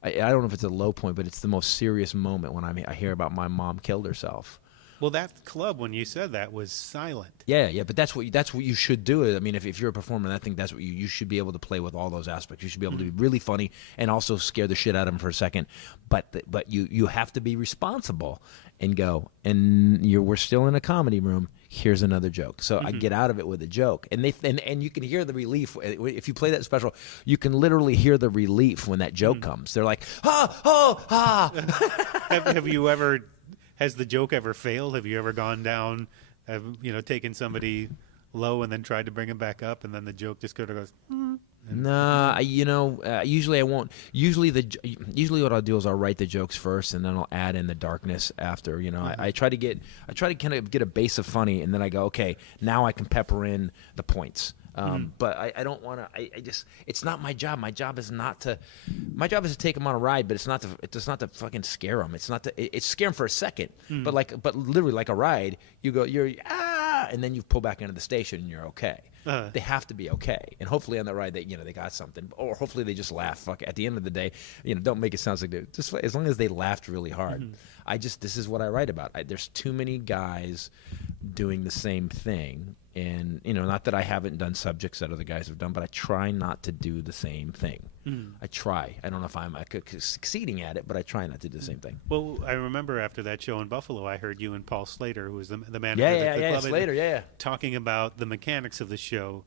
I don't know if it's a low point, but it's the most serious moment when I hear about my mom killed herself. Well, that club, when you said that, was silent. Yeah, but that's what you should do. I mean, if you're a performer, I think that's what you should be able to play with all those aspects. You should be able to be really funny and also scare the shit out of them for a second. But you have to be responsible and go. And we're still in a comedy room. Here's another joke. So I get out of it with a joke, and you can hear the relief if you play that special. You can literally hear the relief when that joke comes. They're like, Have you ever? Has the joke ever failed? Have you ever gone down, taken somebody low and then tried to bring him back up, and then the joke just kind of goes? Nah, usually I won't. Usually what I'll do is I'll write the jokes first, and then I'll add in the darkness after. I try to kind of get a base of funny, and then I go, okay, now I can pepper in the points. But I don't want to. It's not my job. My job is not to. My job is to take them on a ride, but it's not to fucking scare them. It's not to. It's scare them for a second, but literally like a ride, you're and then you pull back into the station and you're okay. They have to be okay, and hopefully on the ride they got something, or hopefully they just laugh. Fuck, at the end of the day, don't make it sound like just as long as they laughed really hard. This is what I write about. There's too many guys doing the same thing. And, not that I haven't done subjects that other guys have done, but I try not to do the same thing. I try. I don't know if I'm succeeding at it, but I try not to do the same thing. Well, I remember after that show in Buffalo, I heard you and Paul Slater, who was the manager of the club, Slater, talking about the mechanics of the show.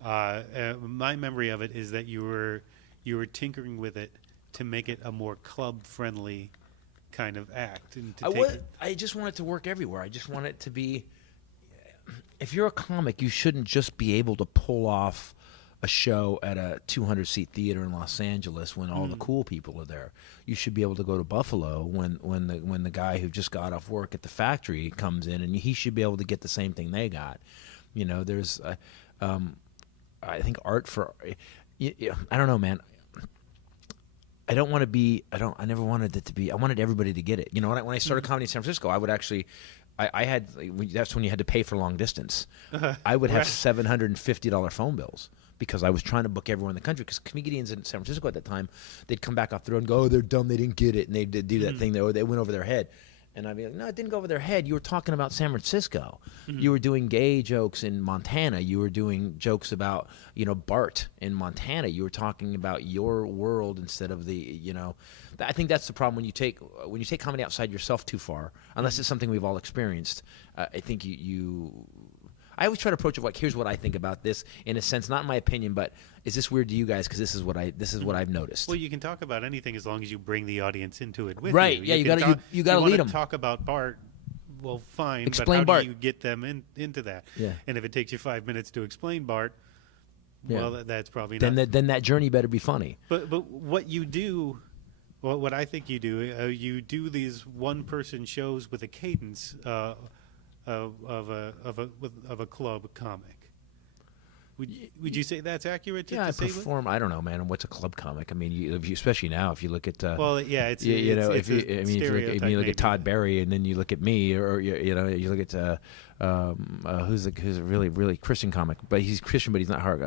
My memory of it is that you were tinkering with it to make it a more club-friendly kind of act. And I just want it to work everywhere. I just want it to be... If you're a comic, you shouldn't just be able to pull off a show at a 200-seat theater in Los Angeles when all the cool people are there. You should be able to go to Buffalo when the guy who just got off work at the factory comes in, and he should be able to get the same thing they got. There's I think art for I don't know, man. I don't want to be. I never wanted it to be. I wanted everybody to get it. You know, when I started comedy in San Francisco, I would actually. I had. That's when you had to pay for long distance. I would have $750 phone bills because I was trying to book everyone in the country. Because comedians in San Francisco at that time, they'd come back off the road and go, "Oh, they're dumb. They didn't get it," and they'd do that thing. They went over their head. And I'd be like, no, it didn't go over their head. You were talking about San Francisco. You were doing gay jokes in Montana. You were doing jokes about, Bart in Montana. You were talking about your world instead of the, I think that's the problem when you take comedy outside yourself too far, unless it's something we've all experienced. I think I always try to approach it like, here's what I think about this, in a sense, not my opinion, but is this weird to you guys? Because this is what I've noticed. Well, you can talk about anything as long as you bring the audience into it with right. you. Yeah, you got to lead them. Talk about Bart. Well, fine. Explain but how Bart. do you get them into that? Yeah. And if it takes you 5 minutes to explain Bart, well, that's probably then not. Then that journey better be funny. But what you do, what I think you do these one-person shows with a cadence of a club comic. Would you say that's accurate? I perform. I don't know, man. What's a club comic? I mean, especially now, if you look at if you look at Todd Barry, and then you look at me, or you look at who's a really really Christian comic, but he's Christian, but he's not hard.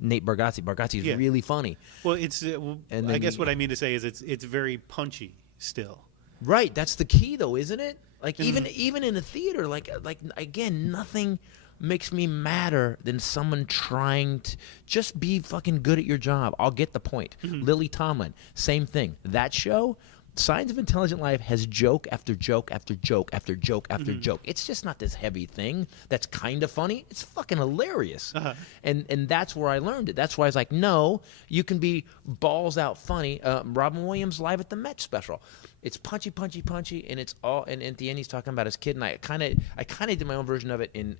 Nate Bargatze. Bargatze is really funny. Well, I guess what I mean to say is it's very punchy still. Right. That's the key, though, isn't it? Like even in a theater, like again, nothing makes me madder than someone trying to just be fucking good at your job. I'll get the point. Lily Tomlin, same thing. That show, Signs of Intelligent Life, has joke after joke after joke after joke after joke. It's just not this heavy thing that's kind of funny. It's fucking hilarious. And that's where I learned it. That's why I was like, no, you can be balls out funny. Robin Williams Live at the Met special. It's punchy, and it's all. And at the end, he's talking about his kid, and I kind of did my own version of it in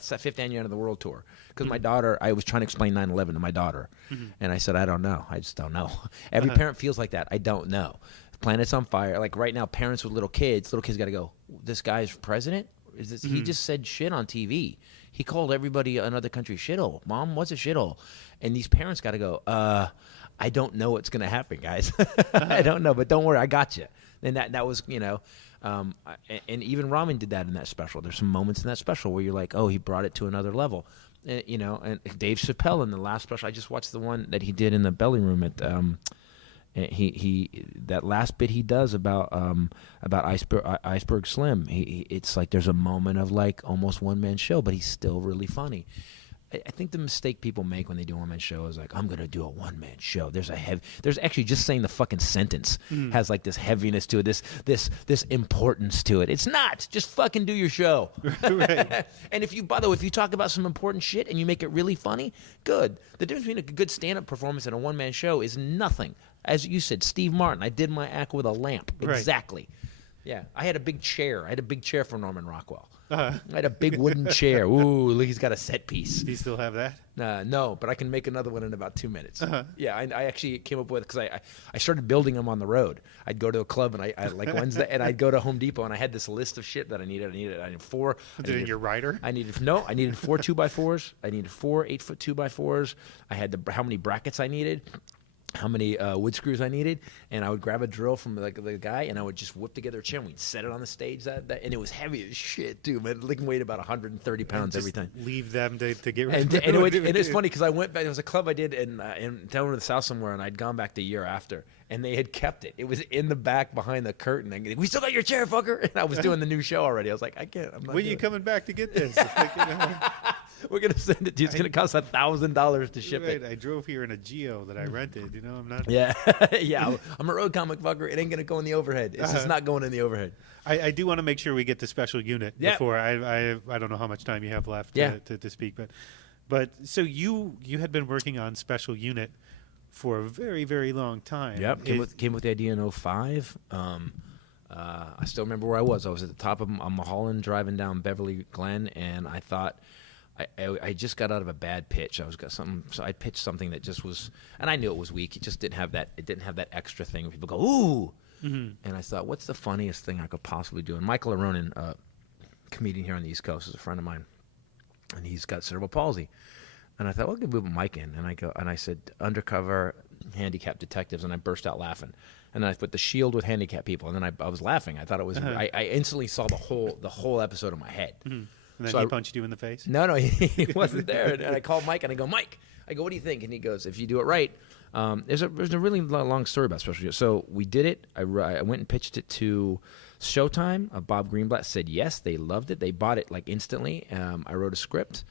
fifth annual end of the world tour, because my daughter, I was trying to explain 9/11 to my daughter, and I said, I don't know. I just don't know. Every parent feels like that. I don't know. Planet's on fire. Like right now, parents with little kids got to go, this guy's president? Is this? He just said shit on TV. He called everybody another country shithole. Mom, what's a shithole? And these parents got to go, I don't know what's going to happen, guys. I don't know, but don't worry, I got you. And that was, and even Ramen did that in that special. There's some moments in that special where you're like, oh, he brought it to another level. And Dave Chappelle in the last special, I just watched the one that he did in the belly room at he that last bit he does about Iceberg Slim. It's like there's a moment of like almost one man show, but he's still really funny. I think the mistake people make when they do a one-man show is like, I'm going to do a one-man show. There's actually just saying the fucking sentence has like this heaviness to it, this importance to it. It's not. Just fucking do your show. Right. And if you talk about some important shit and you make it really funny, good. The difference between a good stand-up performance and a one-man show is nothing. As you said, Steve Martin, I did my act with a lamp. Right. Exactly. Yeah, I had a big chair. I had a big chair for Norman Rockwell. I had a big wooden chair. Ooh, look, he's got a set piece. Do you still have that? No, but I can make another one in about 2 minutes. Yeah, I actually came up with it because I started building them on the road. I'd go to a club and I like Wednesday, and I'd go to Home Depot and I had this list of shit that I needed. I needed 4. Was it in your rider? I needed 4 2x4s. I needed 4 8-foot 2x4s. I had how many brackets I needed, how many wood screws I needed, and I would grab a drill from the guy, and I would just whip together a chair, and we'd set it on the stage, and it was heavy as shit, too, man. It weighed about 130 pounds every time. Leave them to get rid of it. And it's funny, because I went back, there was a club I did in down in the South somewhere, and I'd gone back the year after, and they had kept it. It was in the back behind the curtain. And we still got your chair, fucker! And I was doing the new show already. I was like, I can't. I'm not. When are you coming back to get this? We're going to send it to you. It's going to cost $1,000 to ship it. I drove here in a Geo that I rented. I'm not. Yeah. Yeah. I'm a road comic fucker. It ain't going to go in the overhead. It's just not going in the overhead. I do want to make sure we get the special unit before. I don't know how much time you have left to speak. But so you had been working on special unit for a very, very long time. Yep. Came with the idea in 2005. I still remember where I was. I was at the top of Mulholland driving down Beverly Glen, and I thought, I just got out of a bad pitch. So I pitched something that just was, and I knew it was weak. It just didn't have that. It didn't have that extra thing where people go, ooh. And I thought, what's the funniest thing I could possibly do? And Michael Aronin, comedian here on the East Coast, is a friend of mine. and he's got cerebral palsy. And I thought, well, I could move Mike in. And I said, undercover handicapped detectives, and I burst out laughing. And then I put the Shield with handicapped people, and then I was laughing. I thought it was. I instantly saw the whole episode in my head. And then So he punched you in the face? No, he wasn't there. And I called Mike, and I go, Mike, what do you think? And he goes, if you do it right, there's a really long story about Special Shield. So we did it. I went and pitched it to Showtime. Bob Greenblatt said yes. They loved it. They bought it like instantly. I wrote a script.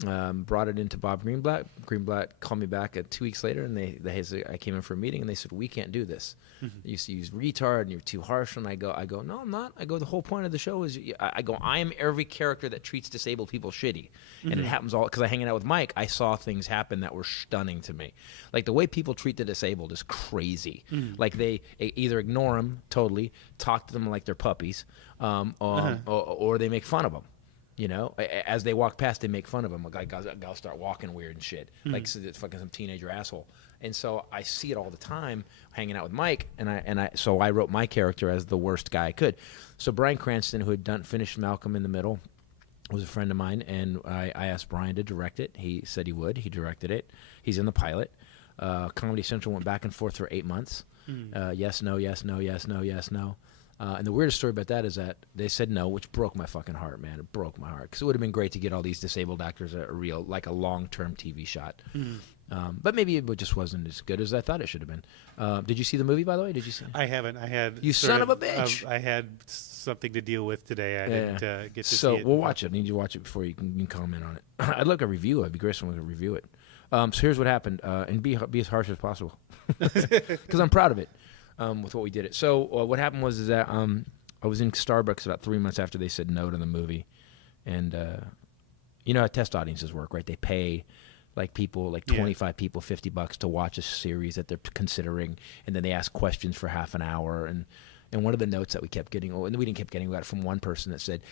Brought it into Bob Greenblatt. Greenblatt called me back 2 weeks later, and I came in for a meeting, and they said, we can't do this. You used to use retard, and you're too harsh. And I go, no, I'm not. I go, the whole point of the show is, I am every character that treats disabled people shitty. And it happens all, because I hanging out with Mike, I saw things happen that were stunning to me. Like, the way people treat the disabled is crazy. Like, they either ignore them totally, talk to them like they're puppies, or they make fun of them. You know, as they walk past, they make fun of him. Like, I'll start walking weird and shit. Like, so it's fucking some teenager asshole. And so I see it all the time hanging out with Mike. So I wrote my character as the worst guy I could. So Bryan Cranston, who had finished Malcolm in the Middle, was a friend of mine. And I asked Bryan to direct it. He said he would. He directed it. He's in the pilot. Comedy Central went back and forth for 8 months. Yes, no, yes, no, yes, no, yes, no. And the weirdest story about that is that they said no, which broke my fucking heart, man. It broke my heart, because it would have been great to get all these disabled actors a long-term TV shot. But maybe it just wasn't as good as I thought it should have been. Did you see the movie, by the way? Did you see it? I haven't. I had. You son of a bitch! I had something to deal with today. I didn't get to see it. So we'll watch it. I need you to watch it before you can comment on it. I'd like a review. It'd be great if someone could review it. So here's what happened, and be as harsh as possible, because I'm proud of it. With what we did it. So what happened was that I was in Starbucks about 3 months after they said no to the movie, and you know how test audiences work, right? They pay like people, like 25 people, $50 to watch a series that they're considering, and then they ask questions for half an hour. And one of the notes that we kept getting, and we didn't keep getting, we got it from one person that said,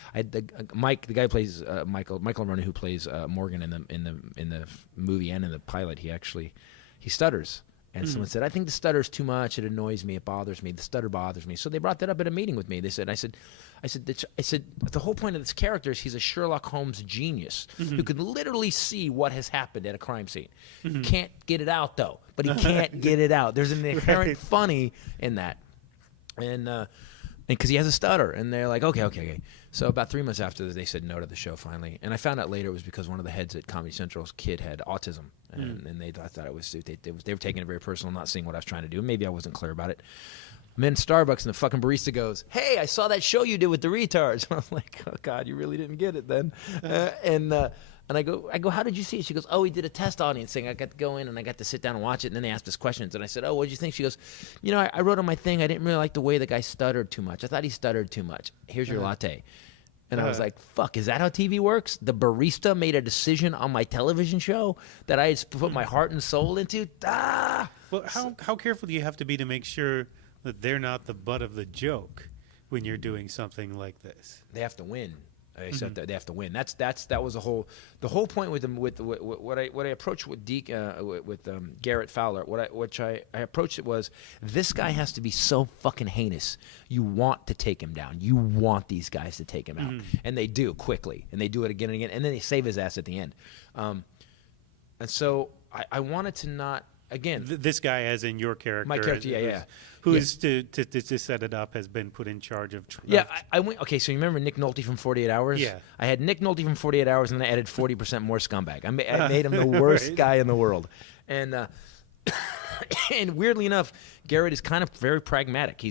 Mike, the guy who plays Michael Ronan, who plays Morgan in the movie and in the pilot, he stutters. And someone said, I think the stutter's too much. It annoys me. It bothers me. The stutter bothers me. So they brought that up at a meeting with me. I said, the whole point of this character is he's a Sherlock Holmes genius who can literally see what has happened at a crime scene. Can't get it out, though. But he can't get it out. There's an inherent funny in that. And because he has a stutter. And they're like, okay. So about 3 months after they said no to the show finally. And I found out later it was because one of the heads at Comedy Central's kid had autism. And I thought it was they were taking it very personal, not seeing what I was trying to do. Maybe I wasn't clear about it. I'm in Starbucks, and the fucking barista goes, "Hey, I saw that show you did with the retards." I'm like, "Oh God, you really didn't get it then." And I go, "How did you see it?" She goes, "Oh, we did a test audience thing. I got to go in and I got to sit down and watch it." And then they asked us questions, and I said, "Oh, what did you think?" She goes, "You know, I wrote on my thing. I didn't really like the way the guy stuttered too much. I thought he stuttered too much. Here's your latte." And I was like, fuck, is that how TV works? The barista made a decision on my television show that I had put my heart and soul into? Well, how careful do you have to be to make sure that they're not the butt of the joke when you're doing something like this? They have to win. I said that they have to win. That was the whole point with them, with what I approached with Garrett Fowler. Which I approached it was, this guy has to be so fucking heinous. You want to take him down. You want these guys to take him out, and they do quickly, and they do it again and again, and then they save his ass at the end. And so I wanted to not. Again, this guy, as in your character, my character, who is to set it up, has been put in charge of. I went. Okay, so you remember Nick Nolte from 48 Hours? Yeah, I had Nick Nolte from 48 Hours, and then I added 40% more scumbag. I made him the worst guy in the world, and and weirdly enough, Garrett is kind of very pragmatic.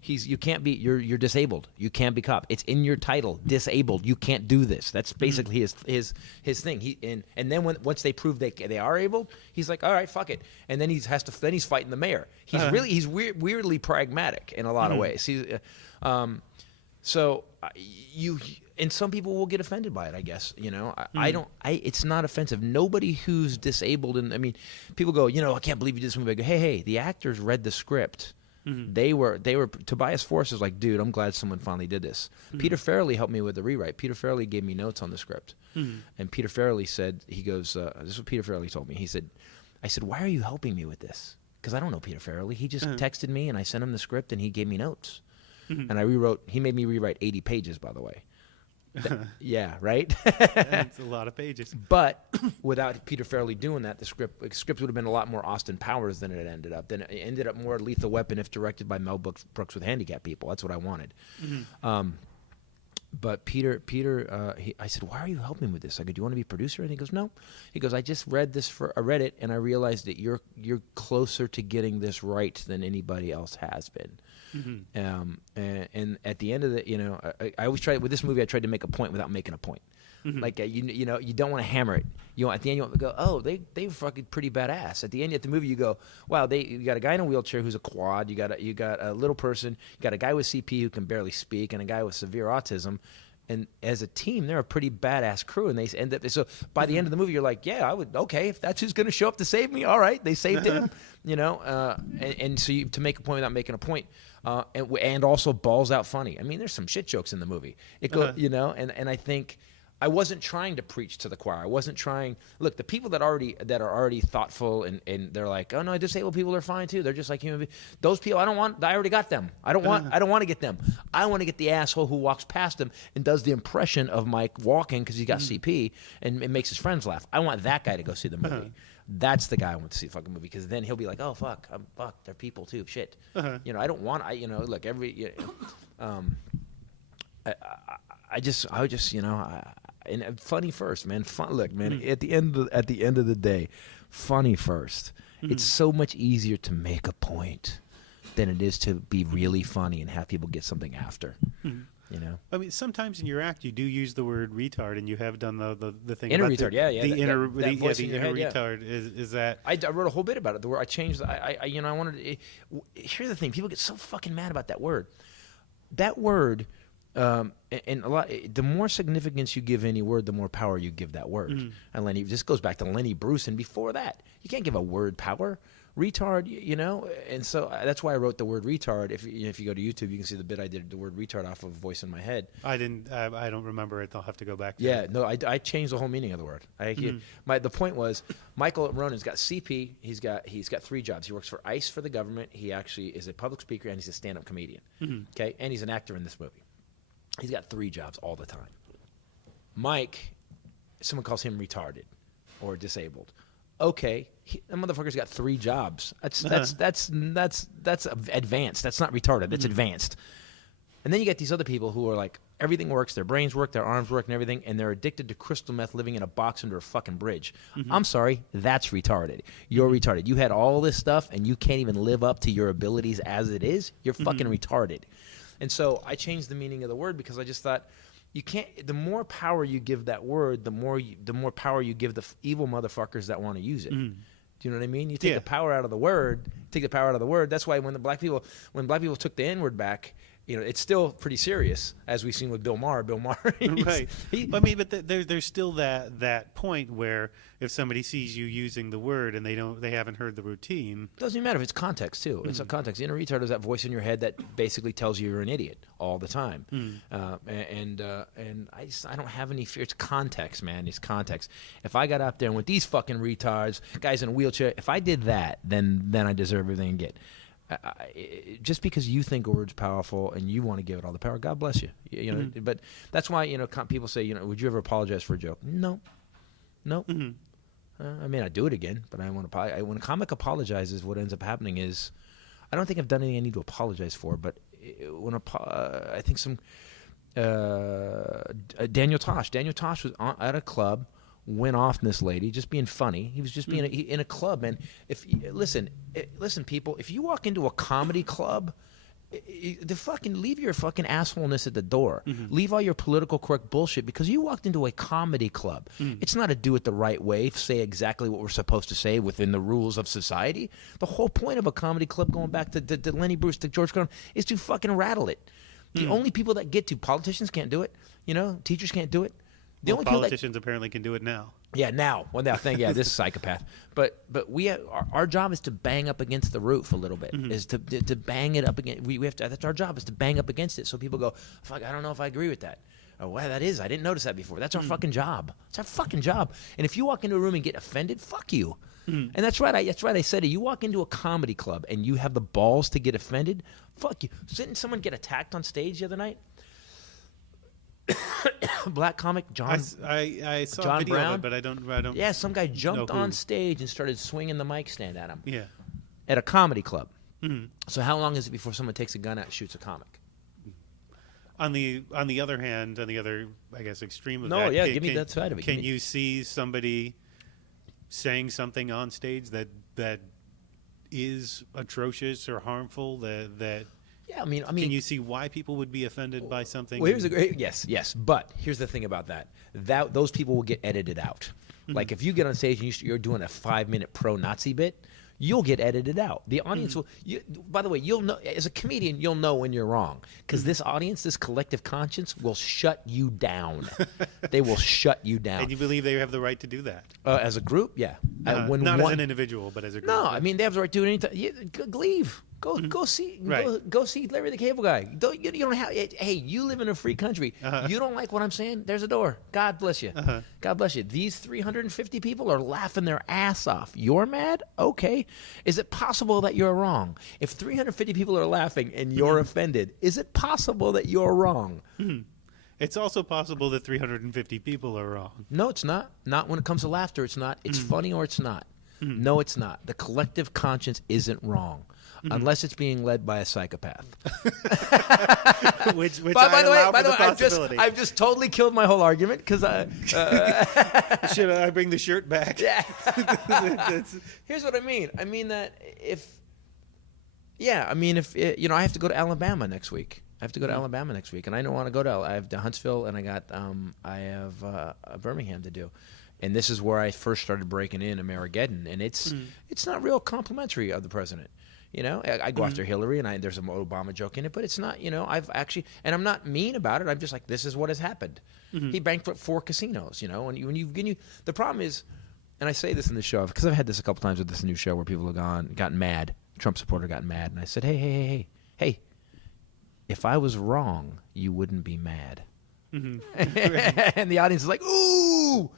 You can't be, you're disabled. You can't be cop. It's in your title, disabled. You can't do this. That's basically his thing. And then once they prove they are able, he's like, all right, fuck it. And then he's fighting the mayor. He's weirdly pragmatic in a lot of ways. So and some people will get offended by it, I guess. You know, it's not offensive. Nobody who's disabled, and I mean, people go, you know, I can't believe you did this movie. I go, hey, the actors read the script. They were Tobias Force is like, dude, I'm glad someone finally did this. Peter Farrelly helped me with the rewrite. Peter Farrelly gave me notes on the script, and Peter Farrelly said, he goes, this is what Peter Farrelly told me. I said, why are you helping me with this? Because I don't know Peter Farrelly. He just texted me, and I sent him the script, and he gave me notes, and he made me rewrite 80 pages, by the way. Yeah, right? That's a lot of pages. But without Peter Farrelly doing that, the script would have been a lot more Austin Powers than it ended up. Then it ended up more Lethal Weapon if directed by Mel Brooks with handicapped people. That's what I wanted. But Peter, I said, why are you helping with this? I go, do you want to be a producer? And he goes, no. He goes, I just read it, and I realized that you're closer to getting this right than anybody else has been. And at the end of the, I always try with this movie. I tried to make a point without making a point. Like you don't want to hammer it. At the end you want to go, oh, they were fucking pretty badass. At the end of the movie you go, wow, you got a guy in a wheelchair who's a quad. You got a little person. You got a guy with CP who can barely speak, and a guy with severe autism. And as a team, they're a pretty badass crew, and they end up. So by the end of the movie, you're like, yeah, I would. Okay, if that's who's going to show up to save me, all right, they saved him. And so to make a point without making a point, and also balls out funny. I mean, there's some shit jokes in the movie. It go, and I think. I wasn't trying to preach to the choir. I wasn't trying. Look, the people that are already thoughtful and they're like, oh no, disabled people are fine too. They're just like human beings. Those people, I already got them. I don't want to get them. I want to get the asshole who walks past them and does the impression of Mike walking because he's got CP and it makes his friends laugh. I want that guy to go see the movie. That's the guy I want to see the fucking movie because then he'll be like, oh fuck, they're people too. Shit. I don't want. Look every. And funny first, man. Look, man. At the end of the day, funny first. It's so much easier to make a point than it is to be really funny and have people get something after. I mean, sometimes in your act you do use the word retard, and you have done the thing inner about retard. The inner head, retard. Is that? I wrote a whole bit about it. The word I changed. I wanted. Here's the thing: people get so fucking mad about that word. That word. And the more significance you give any word, the more power you give that word. And this goes back to Lenny Bruce, and before that, you can't give a word power. Retard, and so that's why I wrote the word retard. If you go to YouTube, you can see the bit I did the word retard off of Voice in My Head. I don't remember it. I'll have to go back to it. No, I changed the whole meaning of the word. The point was Michael Ronan's got CP. He's got 3 jobs. He works for ICE for the government. He actually is a public speaker, and he's a stand-up comedian. Okay, and he's an actor in this movie. He's got 3 jobs all the time. Mike, someone calls him retarded or disabled. Okay, that motherfucker's got 3 jobs. That's advanced. That's not retarded. That's advanced. And then you get these other people who are like, everything works, their brains work, their arms work, and everything, and they're addicted to crystal meth, living in a box under a fucking bridge. I'm sorry, that's retarded. You're retarded. You had all this stuff, and you can't even live up to your abilities as it is. You're fucking retarded. And so I changed the meaning of the word because I just thought you can't. The more power you give that word, the more power you give the evil motherfuckers that want to use it. Do you know what I mean? You take the power out of the word. That's why when black people took the N-word back, it's still pretty serious, as we've seen with Bill Maher. Right. But there's still that point where if somebody sees you using the word and they haven't heard the routine, doesn't even matter if it's context too. It's a context. Inner retard is that voice in your head that basically tells you you're an idiot all the time. And I don't have any fear. It's context, man. It's context. If I got out there and with these fucking retards, guys in a wheelchair, if I did that, then I deserve everything I get. Just because you think a word's powerful and you want to give it all the power, God bless you. But that's why people say, would you ever apologize for a joke? No. I may not do it again, but I want to. When a comic apologizes, what ends up happening is, I don't think I've done anything I need to apologize for. But I think Daniel Tosh was at a club. Went off on this lady, just being funny. He was just being in a club, man. Listen, people. If you walk into a comedy club, leave your fucking assholeness at the door. Leave all your political correct bullshit because you walked into a comedy club. It's not a do it the right way, say exactly what we're supposed to say within the rules of society. The whole point of a comedy club, going back to Lenny Bruce, to George Carlin, is to fucking rattle it. The only people that get to, politicians can't do it. Teachers can't do it. The only politicians apparently can do it now. Yeah, now. Well, now, this psychopath. But our job is to bang up against the roof a little bit. Is to bang it up against. We have to. That's our job, is to bang up against it. So people go, fuck, I don't know if I agree with that. Oh, well, that is. I didn't notice that before. That's our fucking job. It's our fucking job. And if you walk into a room and get offended, fuck you. And that's right. I said it. You walk into a comedy club and you have the balls to get offended, fuck you. Didn't someone get attacked on stage the other night? Black comic John. I saw John a video Brown? of it, but I don't. Yeah, some guy jumped know who. on stage and started swinging the mic stand at him Yeah. at a comedy club. Mm-hmm. So how long is it before someone takes a gun out and shoots a comic? On the other hand, on the other, I guess, extreme of No, that. yeah, give me that side of it. Can you see somebody saying something on stage that is atrocious or harmful? That Yeah, I mean, can you see why people would be offended by something? Well, here's a great yes. But here's the thing about that those people will get edited out. Mm-hmm. Like if you get on stage and you're doing a 5-minute pro-Nazi bit, you'll get edited out. The audience will. By the way, you'll know as a comedian, you'll know when you're wrong because this audience, this collective conscience, will shut you down. They will shut you down. And you believe they have the right to do that? As a group, yeah. Not as an individual, but as a group. No, I mean they have the right to do it anytime. Leave. Go see. Right. Go see Larry the Cable Guy. You don't have. Hey, you live in a free country. You don't like what I'm saying? There's a door. God bless you. God bless you. These 350 people are laughing their ass off. You're mad? Okay. Is it possible that you're wrong? If 350 people are laughing and you're offended, is it possible that you're wrong? It's also possible that 350 people are wrong. No, it's not. Not when it comes to laughter. It's not. It's funny or it's not. No, it's not. The collective conscience isn't wrong. Unless it's being led by a psychopath. which by the way, I've just totally killed my whole argument because should I bring the shirt back? Yeah. Here's what I mean. I mean that if I have to go to Alabama next week. And I don't want to go to. I have to Huntsville, and I have Birmingham to do. And this is where I first started breaking in Amerigeddon, and it's not real complimentary of the president. You know, I go after Hillary, and there's an Obama joke in it, but it's not. You know, I've actually, and I'm not mean about it. I'm just like, this is what has happened. He bankrupt 4 casinos. You know, and when you the problem is, and I say this in the show because I've had this a couple times with this new show where people have gotten mad. Trump supporter got mad, and I said, hey. If I was wrong, you wouldn't be mad. And the audience is like, ooh.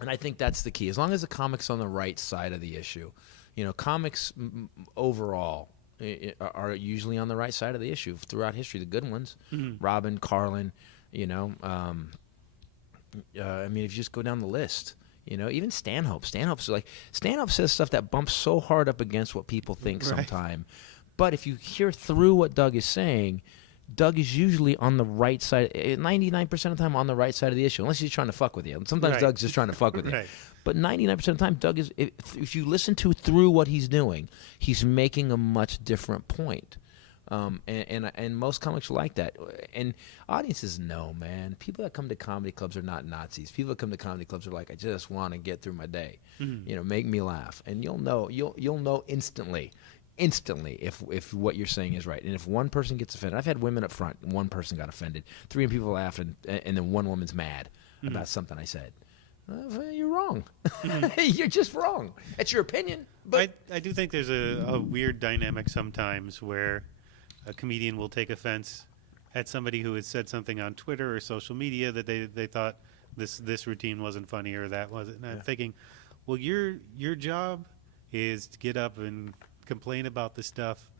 And I think that's the key. As long as the comic's on the right side of the issue, you know, comics overall are usually on the right side of the issue throughout history. The good ones, Robin, Carlin, you know. I mean, if you just go down the list, you know, even Stanhope. Stanhope says stuff that bumps so hard up against what people think sometime. But if you hear through what Doug is saying, Doug is usually on the right side, 99% of the time on the right side of the issue, unless he's trying to fuck with you. Sometimes Doug's just trying to fuck with you. But 99% of the time, Doug is, if you listen through what he's doing, he's making a much different point. And most comics are like that. And audiences know, man. People that come to comedy clubs are not Nazis. People that come to comedy clubs are like, I just want to get through my day. You know, make me laugh. And you'll know instantly if what you're saying is right. And if one person gets offended, I've had women up front, one person got offended, 3 people laughed, and then one woman's mad about something I said. You're wrong. You're just wrong. It's your opinion. But I do think there's a weird dynamic sometimes where a comedian will take offense at somebody who has said something on Twitter or social media that they thought this routine wasn't funny or that wasn't. And I'm thinking, well, your job is to get up and complain about the stuff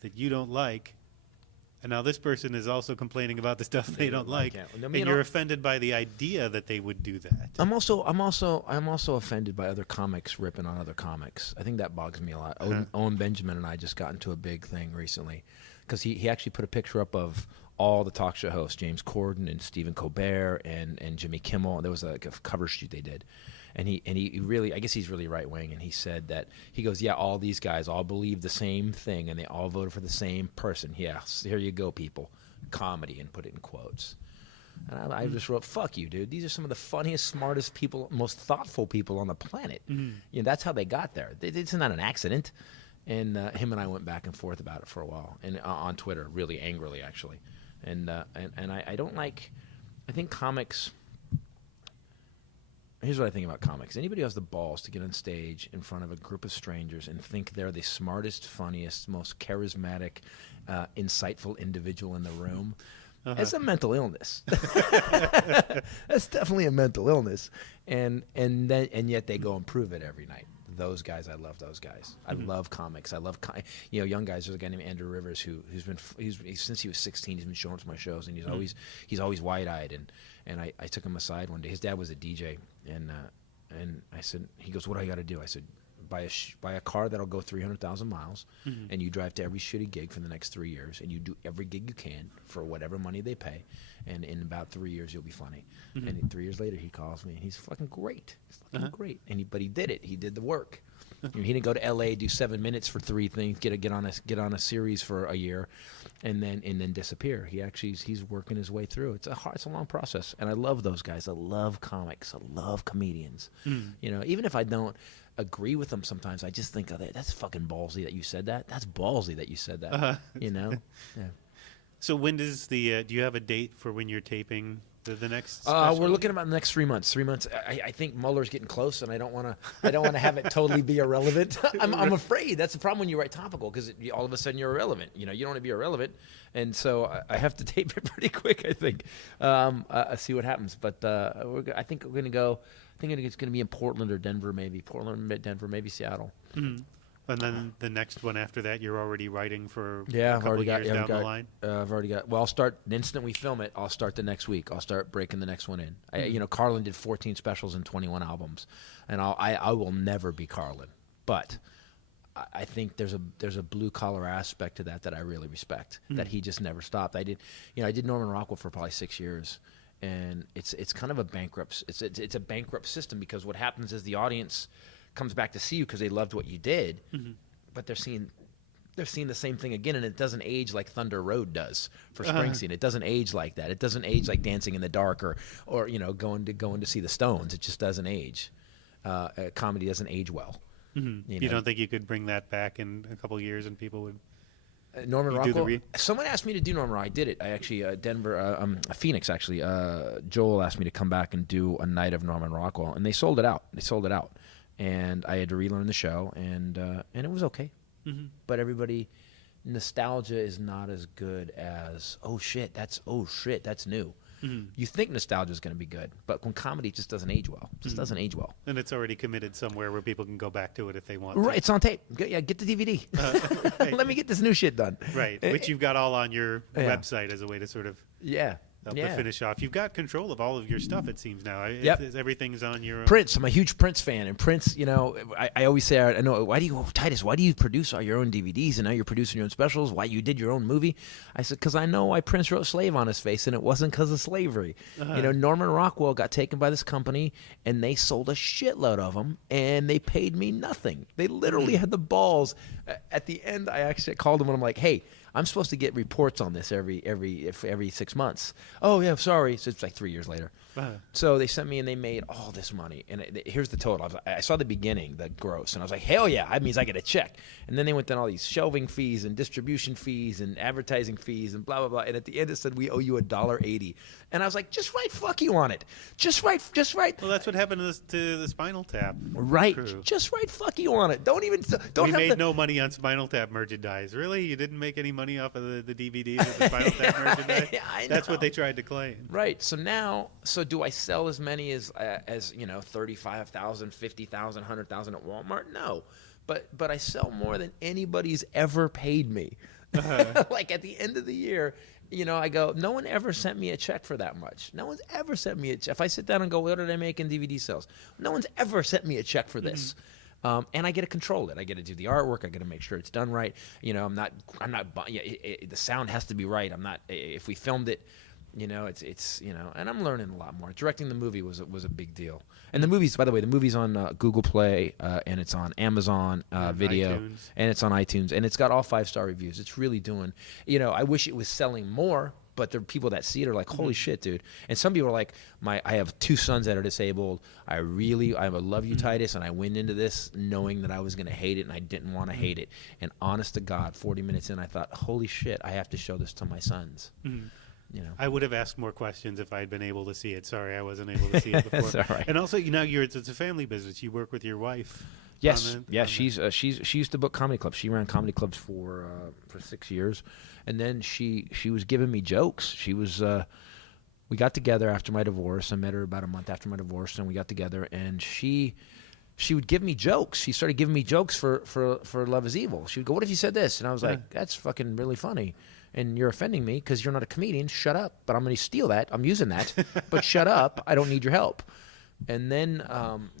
that you don't like, and now this person is also complaining about the stuff they don't like, and you're offended by the idea that they would do that. I'm also offended by other comics ripping on other comics. I think that bogs me a lot. Owen Benjamin and I just got into a big thing recently because he actually put a picture up of all the talk show hosts, James Corden and Stephen Colbert and Jimmy Kimmel. There was a cover shoot they did. And he really, I guess he's really right wing, and he said that he goes, yeah, all these guys all believe the same thing, and they all voted for the same person. Yeah, so here you go, people, comedy, and put it in quotes. And I just wrote, fuck you, dude. These are some of the funniest, smartest people, most thoughtful people on the planet. You know, that's how they got there. It's not an accident. And him and I went back and forth about it for a while, and on Twitter, really angrily actually. And I don't like. I think comics. Here's what I think about comics. Anybody who has the balls to get on stage in front of a group of strangers and think they're the smartest, funniest, most charismatic, insightful individual in the room, it's a mental illness. That's definitely a mental illness. And yet they go and prove it every night. those guys. I love those guys. I love comics. I love young guys. There's a guy named Andrew Rivers who's been since he was 16. He's been showing up to my shows, and he's always wide-eyed. And I took him aside one day. His dad was a DJ, and I said, he goes, "What do I got to do?" I said, buy a car that'll go 300,000 miles, and you drive to every shitty gig for the next 3 years, and you do every gig you can for whatever money they pay, and in about 3 years you'll be funny. And 3 years later he calls me, and he's fucking great. He's fucking great. But he did it. He did the work. He didn't go to L.A., do 7 minutes for 3 things, get on a series for a year, and then disappear. He's working his way through. It's a long process, and I love those guys. I love comics. I love comedians. Even if I don't agree with them sometimes, I just think, that's fucking ballsy that you said that. That's ballsy that you said that. Yeah. So when does do you have a date for when you're taping the next? We're looking about the next 3 months. 3 months. I think Mueller's getting close, and I don't want to have it totally be irrelevant. I'm afraid that's the problem when you write topical, because all of a sudden you're irrelevant. You don't want to be irrelevant, and so I have to tape it pretty quick. I think. See what happens, but I think we're going to go. I think it's going to be in Portland or Denver, maybe Denver, maybe Seattle. And then the next one after that, you're already writing for a couple years down the line? I've already got. Well, I'll start the instant we film it. I'll start the next week. I'll start breaking the next one in. Carlin did 14 specials and 21 albums, and I will never be Carlin. But I think there's a blue collar aspect to that I really respect. That he just never stopped. I did Norman Rockwell for probably 6 years. And it's kind of a bankrupt. It's a bankrupt system, because what happens is the audience comes back to see you because they loved what you did, but they're seeing the same thing again, and it doesn't age like Thunder Road does for Springsteen. It doesn't age like that. It doesn't age like Dancing in the Dark or going to see the Stones. It just doesn't age. Comedy doesn't age well. You don't think you could bring that back in a couple years and people would? Norman Rockwell. Someone asked me to do Norman Rockwell. I did it. I actually Phoenix actually. Joel asked me to come back and do a night of Norman Rockwell, and they sold it out. And I had to relearn the show, and it was okay. But nostalgia is not as good as oh shit, that's new. You think nostalgia is going to be good, but when comedy just doesn't age well. Doesn't age well. And it's already committed somewhere where people can go back to it if they want Right, to. it's on tape. Get the DVD. Let me get this new shit done. Right, which you've got all on your website as a way to sort of to finish off. You've got control of all of your stuff, it seems now. Everything's on your own. Prince. I'm a huge Prince fan, and Prince, I always say, I know, Titus, why do you produce all your own DVDs, and now you're producing your own specials? Why you did your own movie? I said, because I know why Prince wrote Slave on his face, and it wasn't because of slavery. Norman Rockwell got taken by this company, and they sold a shitload of them, and they paid me nothing. They literally had the balls. At the end, I actually called them, and I'm like, hey, I'm supposed to get reports on this every 6 months. Oh yeah, sorry. So it's like 3 years later. So they sent me, and they made all this money. And here's the total. I saw the beginning, the gross, and I was like, hell yeah, that means I get a check. And then they went down all these shelving fees and distribution fees and advertising fees and blah blah blah. And at the end it said we owe you $1.80. And I was like, just write "fuck you" on it. Just write. Well, that's what happened to the Spinal Tap. Right. Crew. Just write "fuck you" on it. We made no money on Spinal Tap merchandise. Really, you didn't make any money off of the DVDs of the Spinal Tap merchandise? I know. That's what they tried to claim. Right. So do I sell as many as 35,000, 50,000, 100,000 at Walmart? No. But I sell more than anybody's ever paid me. Like at the end of the year, I go, no one ever sent me a check for that much. No one's ever sent me a check. If I sit down and go, what did I make in DVD sales? No one's ever sent me a check for this. And I get to control it. I get to do the artwork. I get to make sure it's done right. I'm not. The sound has to be right. I'm not. If we filmed it, it's and I'm learning a lot more. Directing the movie was a big deal. And the movies, by the way, on Google Play, and it's on Amazon Video, iTunes. And it's on iTunes, and it's got all 5-star reviews. It's really doing. I wish it was selling more. But the people that see it are like, holy shit, dude. And some people are like, I have 2 sons that are disabled. I love you, Titus, and I went into this knowing that I was going to hate it, and I didn't want to hate it. And honest to God, 40 minutes in, I thought, holy shit, I have to show this to my sons. I would have asked more questions if I had been able to see it. Sorry, I wasn't able to see it before. That's all right. And also, it's a family business. You work with your wife. Yes, she used to book comedy clubs. She ran comedy clubs for 6 years, and then she was giving me jokes. She was we got together after my divorce. I met her about a month after my divorce, and we got together, and she she would give me jokes. She started giving me jokes for Love Is Evil. She would go, "What if you said this?" And I was like, "That's fucking really funny. And you're offending me because you're not a comedian. Shut up. But I'm going to steal that. I'm using that. But shut up. I don't need your help." And then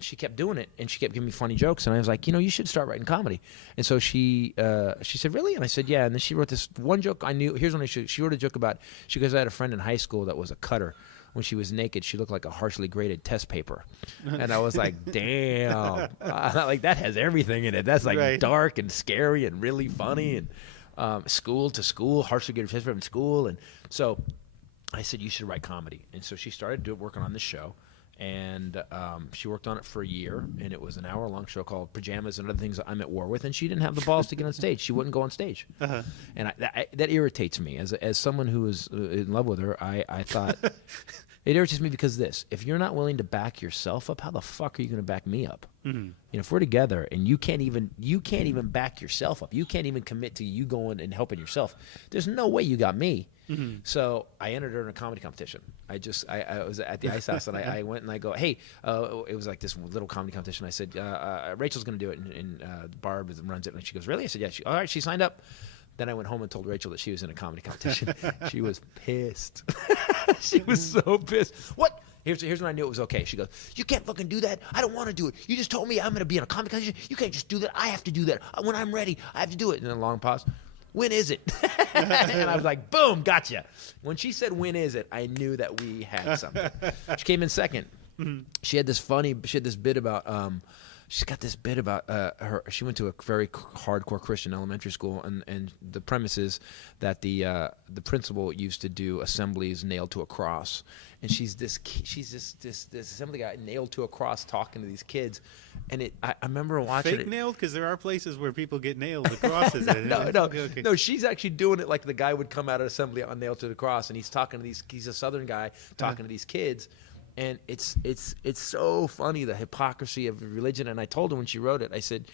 she kept doing it, and she kept giving me funny jokes. And I was like, you should start writing comedy. And so she said, "Really?" And I said, "Yeah." And then she wrote this one joke I knew. Here's when she wrote a joke about, because I had a friend in high school that was a cutter. When she was naked, she looked like a harshly graded test paper. And I was like, damn. Like, that has everything in it. That's like dark and scary and really funny. And school to school, harshly graded test paper in school. And so I said, "You should write comedy." And so she started working on this show. And she worked on it for a year. And it was an hour-long show called Pajamas and Other Things I'm at War With. And she didn't have the balls to get on stage. She wouldn't go on stage. And that irritates me. As someone who is in love with her, I thought... It irritates me because if you're not willing to back yourself up, how the fuck are you going to back me up? Mm-hmm. If we're together and you can't even back yourself up, you can't even commit to you going and helping yourself, there's no way you got me. Mm-hmm. So I entered her in a comedy competition. I was at the Ice House and I went and I go, "Hey," it was like this little comedy competition. I said, "Rachel's going to do it," and Barb runs it. And she goes, "Really?" I said, "Yeah." All right, she signed up. Then I went home and told Rachel that she was in a comedy competition. She was pissed. She was so pissed. "What?" Here's when I knew it was okay. She goes, "You can't fucking do that. I don't want to do it. You just told me I'm going to be in a comedy competition. You can't just do that. I have to do that. When I'm ready, I have to do it." And then a long pause. "When is it?" And I was like, boom, gotcha. When she said, "When is it?" I knew that we had something. She came in second. Mm-hmm. She had this bit about... She's got this bit about her. She went to a very hardcore Christian elementary school, and the premise is that the principal used to do assemblies nailed to a cross, and she's this assembly guy nailed to a cross talking to these kids, and I remember watching fake nailed, because there are places where people get nailed to crosses. No, she's actually doing it like the guy would come out of assembly on nailed to the cross, and he's talking to these. He's a Southern guy talking to these kids. And it's so funny, the hypocrisy of religion. And I told her when she wrote it, I said,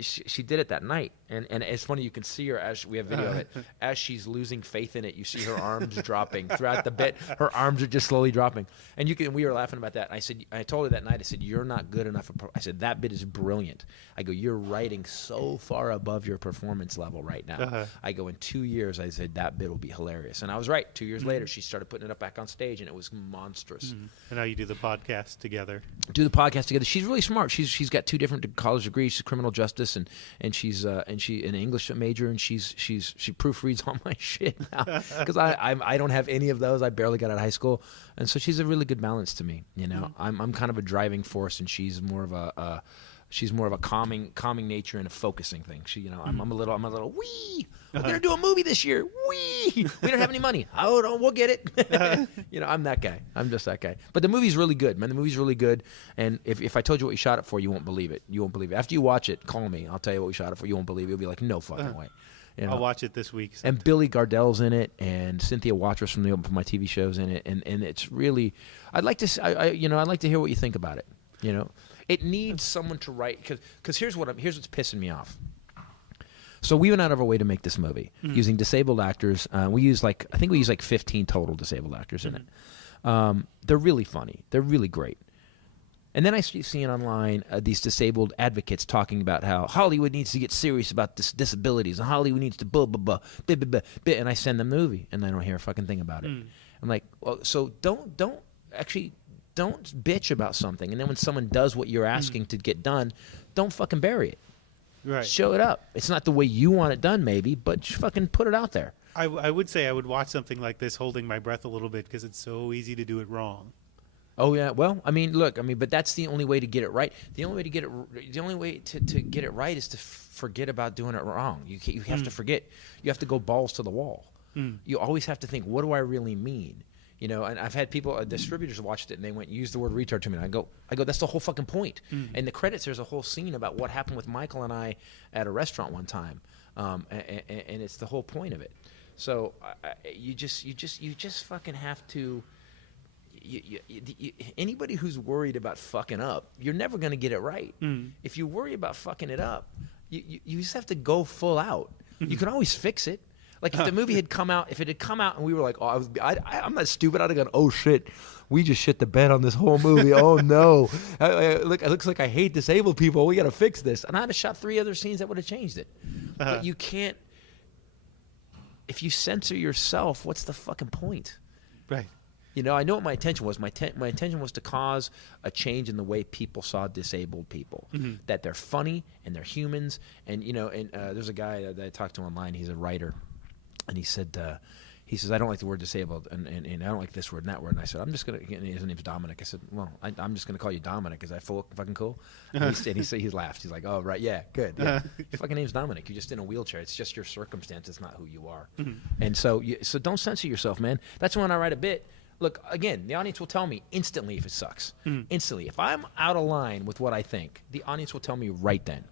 she did it that night. And it's funny, you can see her as we have video of it, as she's losing faith in it. You see her arms dropping throughout the bit. Her arms are just slowly dropping. And we were laughing about that. And I told her that night, I said, "You're not good enough." I said, "That bit is brilliant." I go, "You're writing so far above your performance level right now." I go, "In 2 years," I said, "that bit will be hilarious." And I was right. 2 years later, she started putting it up back on stage, and it was monstrous. And now you do the podcast together. She's really smart. She's got 2 different college degrees. She's criminal justice, and she's an English major, and she proofreads all my shit now because I don't have any of those. I barely got out of high school, and so she's a really good balance to me. I'm kind of a driving force, and she's more of a calming nature and a focusing thing. I'm a little wee. We're gonna do a movie this year. Wee. We don't have any money. Oh no, we'll get it. I'm that guy. I'm just that guy. But the movie's really good, man. The movie's really good. And if I told you what we shot it for, you won't believe it. You won't believe it. After you watch it, call me. I'll tell you what we shot it for. You won't believe it. You'll be like, no fucking way. I'll watch it this week. And Billy Gardell's in it, and Cynthia Watros from my TV shows in it, and it's really. I'd like to hear what you think about it. It needs someone to write, because here's what's pissing me off. So we went out of our way to make this movie using disabled actors. We use I think we use 15 total disabled actors in it. They're really funny. They're really great. And then I keep seeing online these disabled advocates talking about how Hollywood needs to get serious about disabilities, and Hollywood needs to blah blah blah blah blah blah. And I send them the movie, and I don't hear a fucking thing about it. I'm like, well, so don't bitch about something, and then when someone does what you're asking to get done, don't fucking bury it. Right. Show it up. It's not the way you want it done, maybe, but fucking put it out there. I would say I would watch something like this holding my breath a little bit, because it's so easy to do it wrong. Oh yeah. Well, but that's the only way to get it right. The only way to get it right is to forget about doing it wrong. You have to forget. You have to go balls to the wall. You always have to think, what do I really mean? And I've had people, distributors watched it, and they went, use the word retard to me. And I go, that's the whole fucking point. And the credits, there's a whole scene about what happened with Michael and I at a restaurant one time, and it's the whole point of it. So you just fucking have to. Anybody who's worried about fucking up, you're never going to get it right. If you worry about fucking it up, you just have to go full out. You can always fix it. Like if the movie had come out, and we were like, oh, I'm not stupid. I'd have gone, oh shit, we just shit the bed on this whole movie. Oh no, look, it looks like I hate disabled people. We got to fix this. And I'd have shot 3 other scenes that would have changed it. But you can't. If you censor yourself, what's the fucking point? Right. You know, I know what my intention was. My intention was to cause a change in the way people saw disabled people. That they're funny and they're humans. And you know, and there's a guy that I talked to online. He's a writer, and he said, I don't like the word disabled, and I don't like this word and that word. And I said, I'm just gonna. And his name's Dominic. I said, well, I'm just gonna call you Dominic. Is that fucking cool? And he laughed. He's like, oh right, yeah, good. Yeah. Your fucking name's Dominic. You're just in a wheelchair. It's just your circumstance. It's not who you are. And so don't censor yourself, man. That's when I write a bit. Look, again, the audience will tell me instantly if it sucks. Instantly. If I'm out of line with what I think, the audience will tell me right then.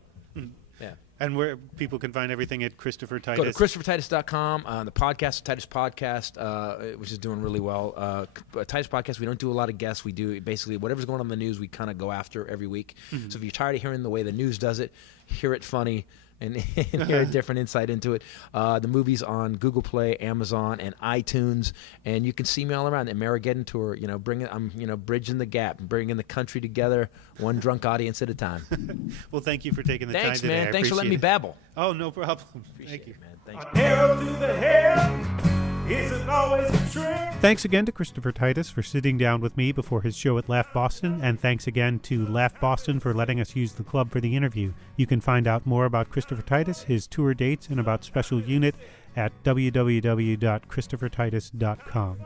Yeah. And where people can find everything at Christopher Titus. Go to ChristopherTitus.com. The podcast, Titus Podcast, which is doing really well. Titus Podcast, we don't do a lot of guests. We do basically whatever's going on in the news, we kind of go after every week. So if you're tired of hearing the way the news does it, hear it funny. And hear a different insight into it. The movie's on Google Play, Amazon, and iTunes, and you can see me all around. The Amerigeddon tour, you know, I'm bridging the gap, bringing the country together, one drunk audience at a time. Well, thank you for taking the time today. Thanks, man. Thanks for letting me babble. Oh, no problem. Thank you, man. Thanks. Arrow to the head isn't always a trick. Thanks again to Christopher Titus for sitting down with me before his show at Laugh Boston, and thanks again to Laugh Boston for letting us use the club for the interview. You can find out more about Christopher Titus, his tour dates, and about Special Unit at www.christophertitus.com.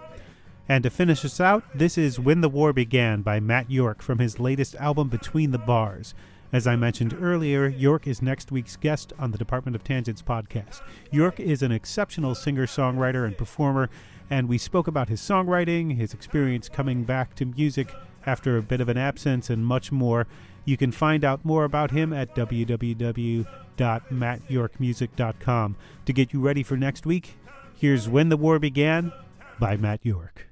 And to finish us out, this is When the War Began by Matt York from his latest album Between the Bars. As I mentioned earlier, York is next week's guest on the Department of Tangents podcast. York is an exceptional singer-songwriter and performer, and we spoke about his songwriting, his experience coming back to music after a bit of an absence, and much more. You can find out more about him at www.mattyorkmusic.com. To get you ready for next week, here's When the War Began by Matt York.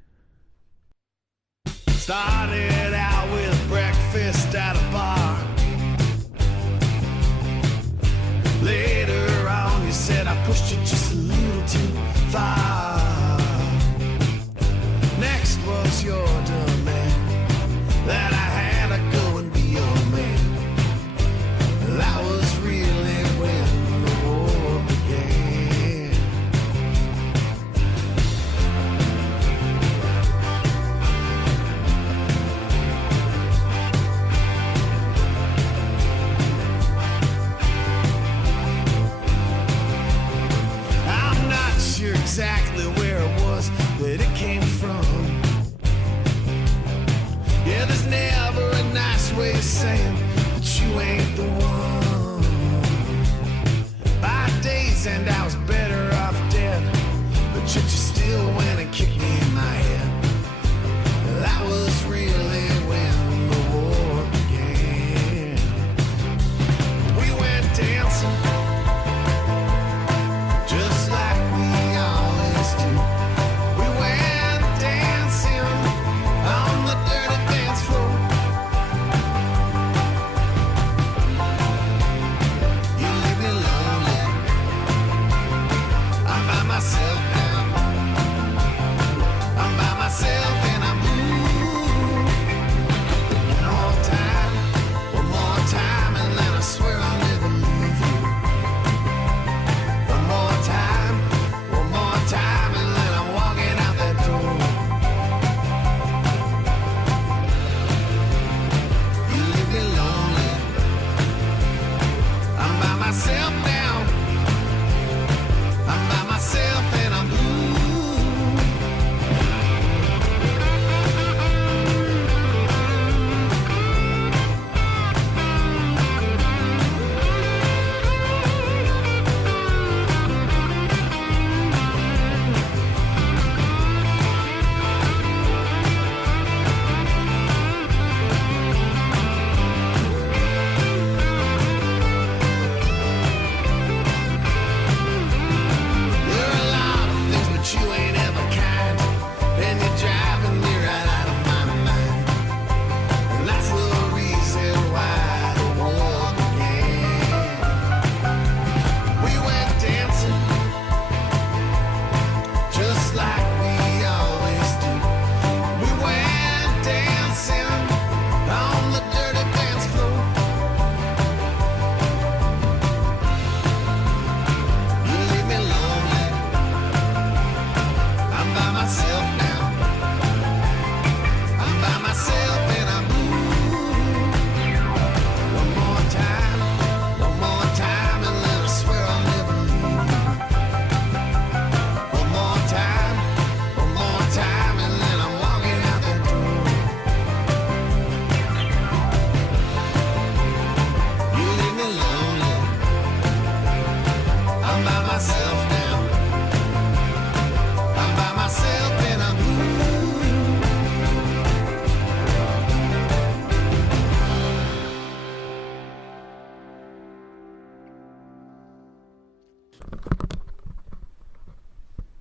Started out with breakfast at a bar. Later on, you said I pushed it just a little too far. Next was your demand that I had to go and be your man. That was really when the war began. I'm not sure exactly where it was that it came from. Yeah, there's never a nice way of saying that you ain't the one. 5 days and I was better off dead, but you still went and kicked me in my head. That was really when the war began. We went dancing just like we always do. We went dancing on the dirty dance floor. You leave me lonely, I'm by myself now.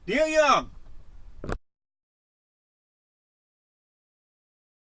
Neil Young!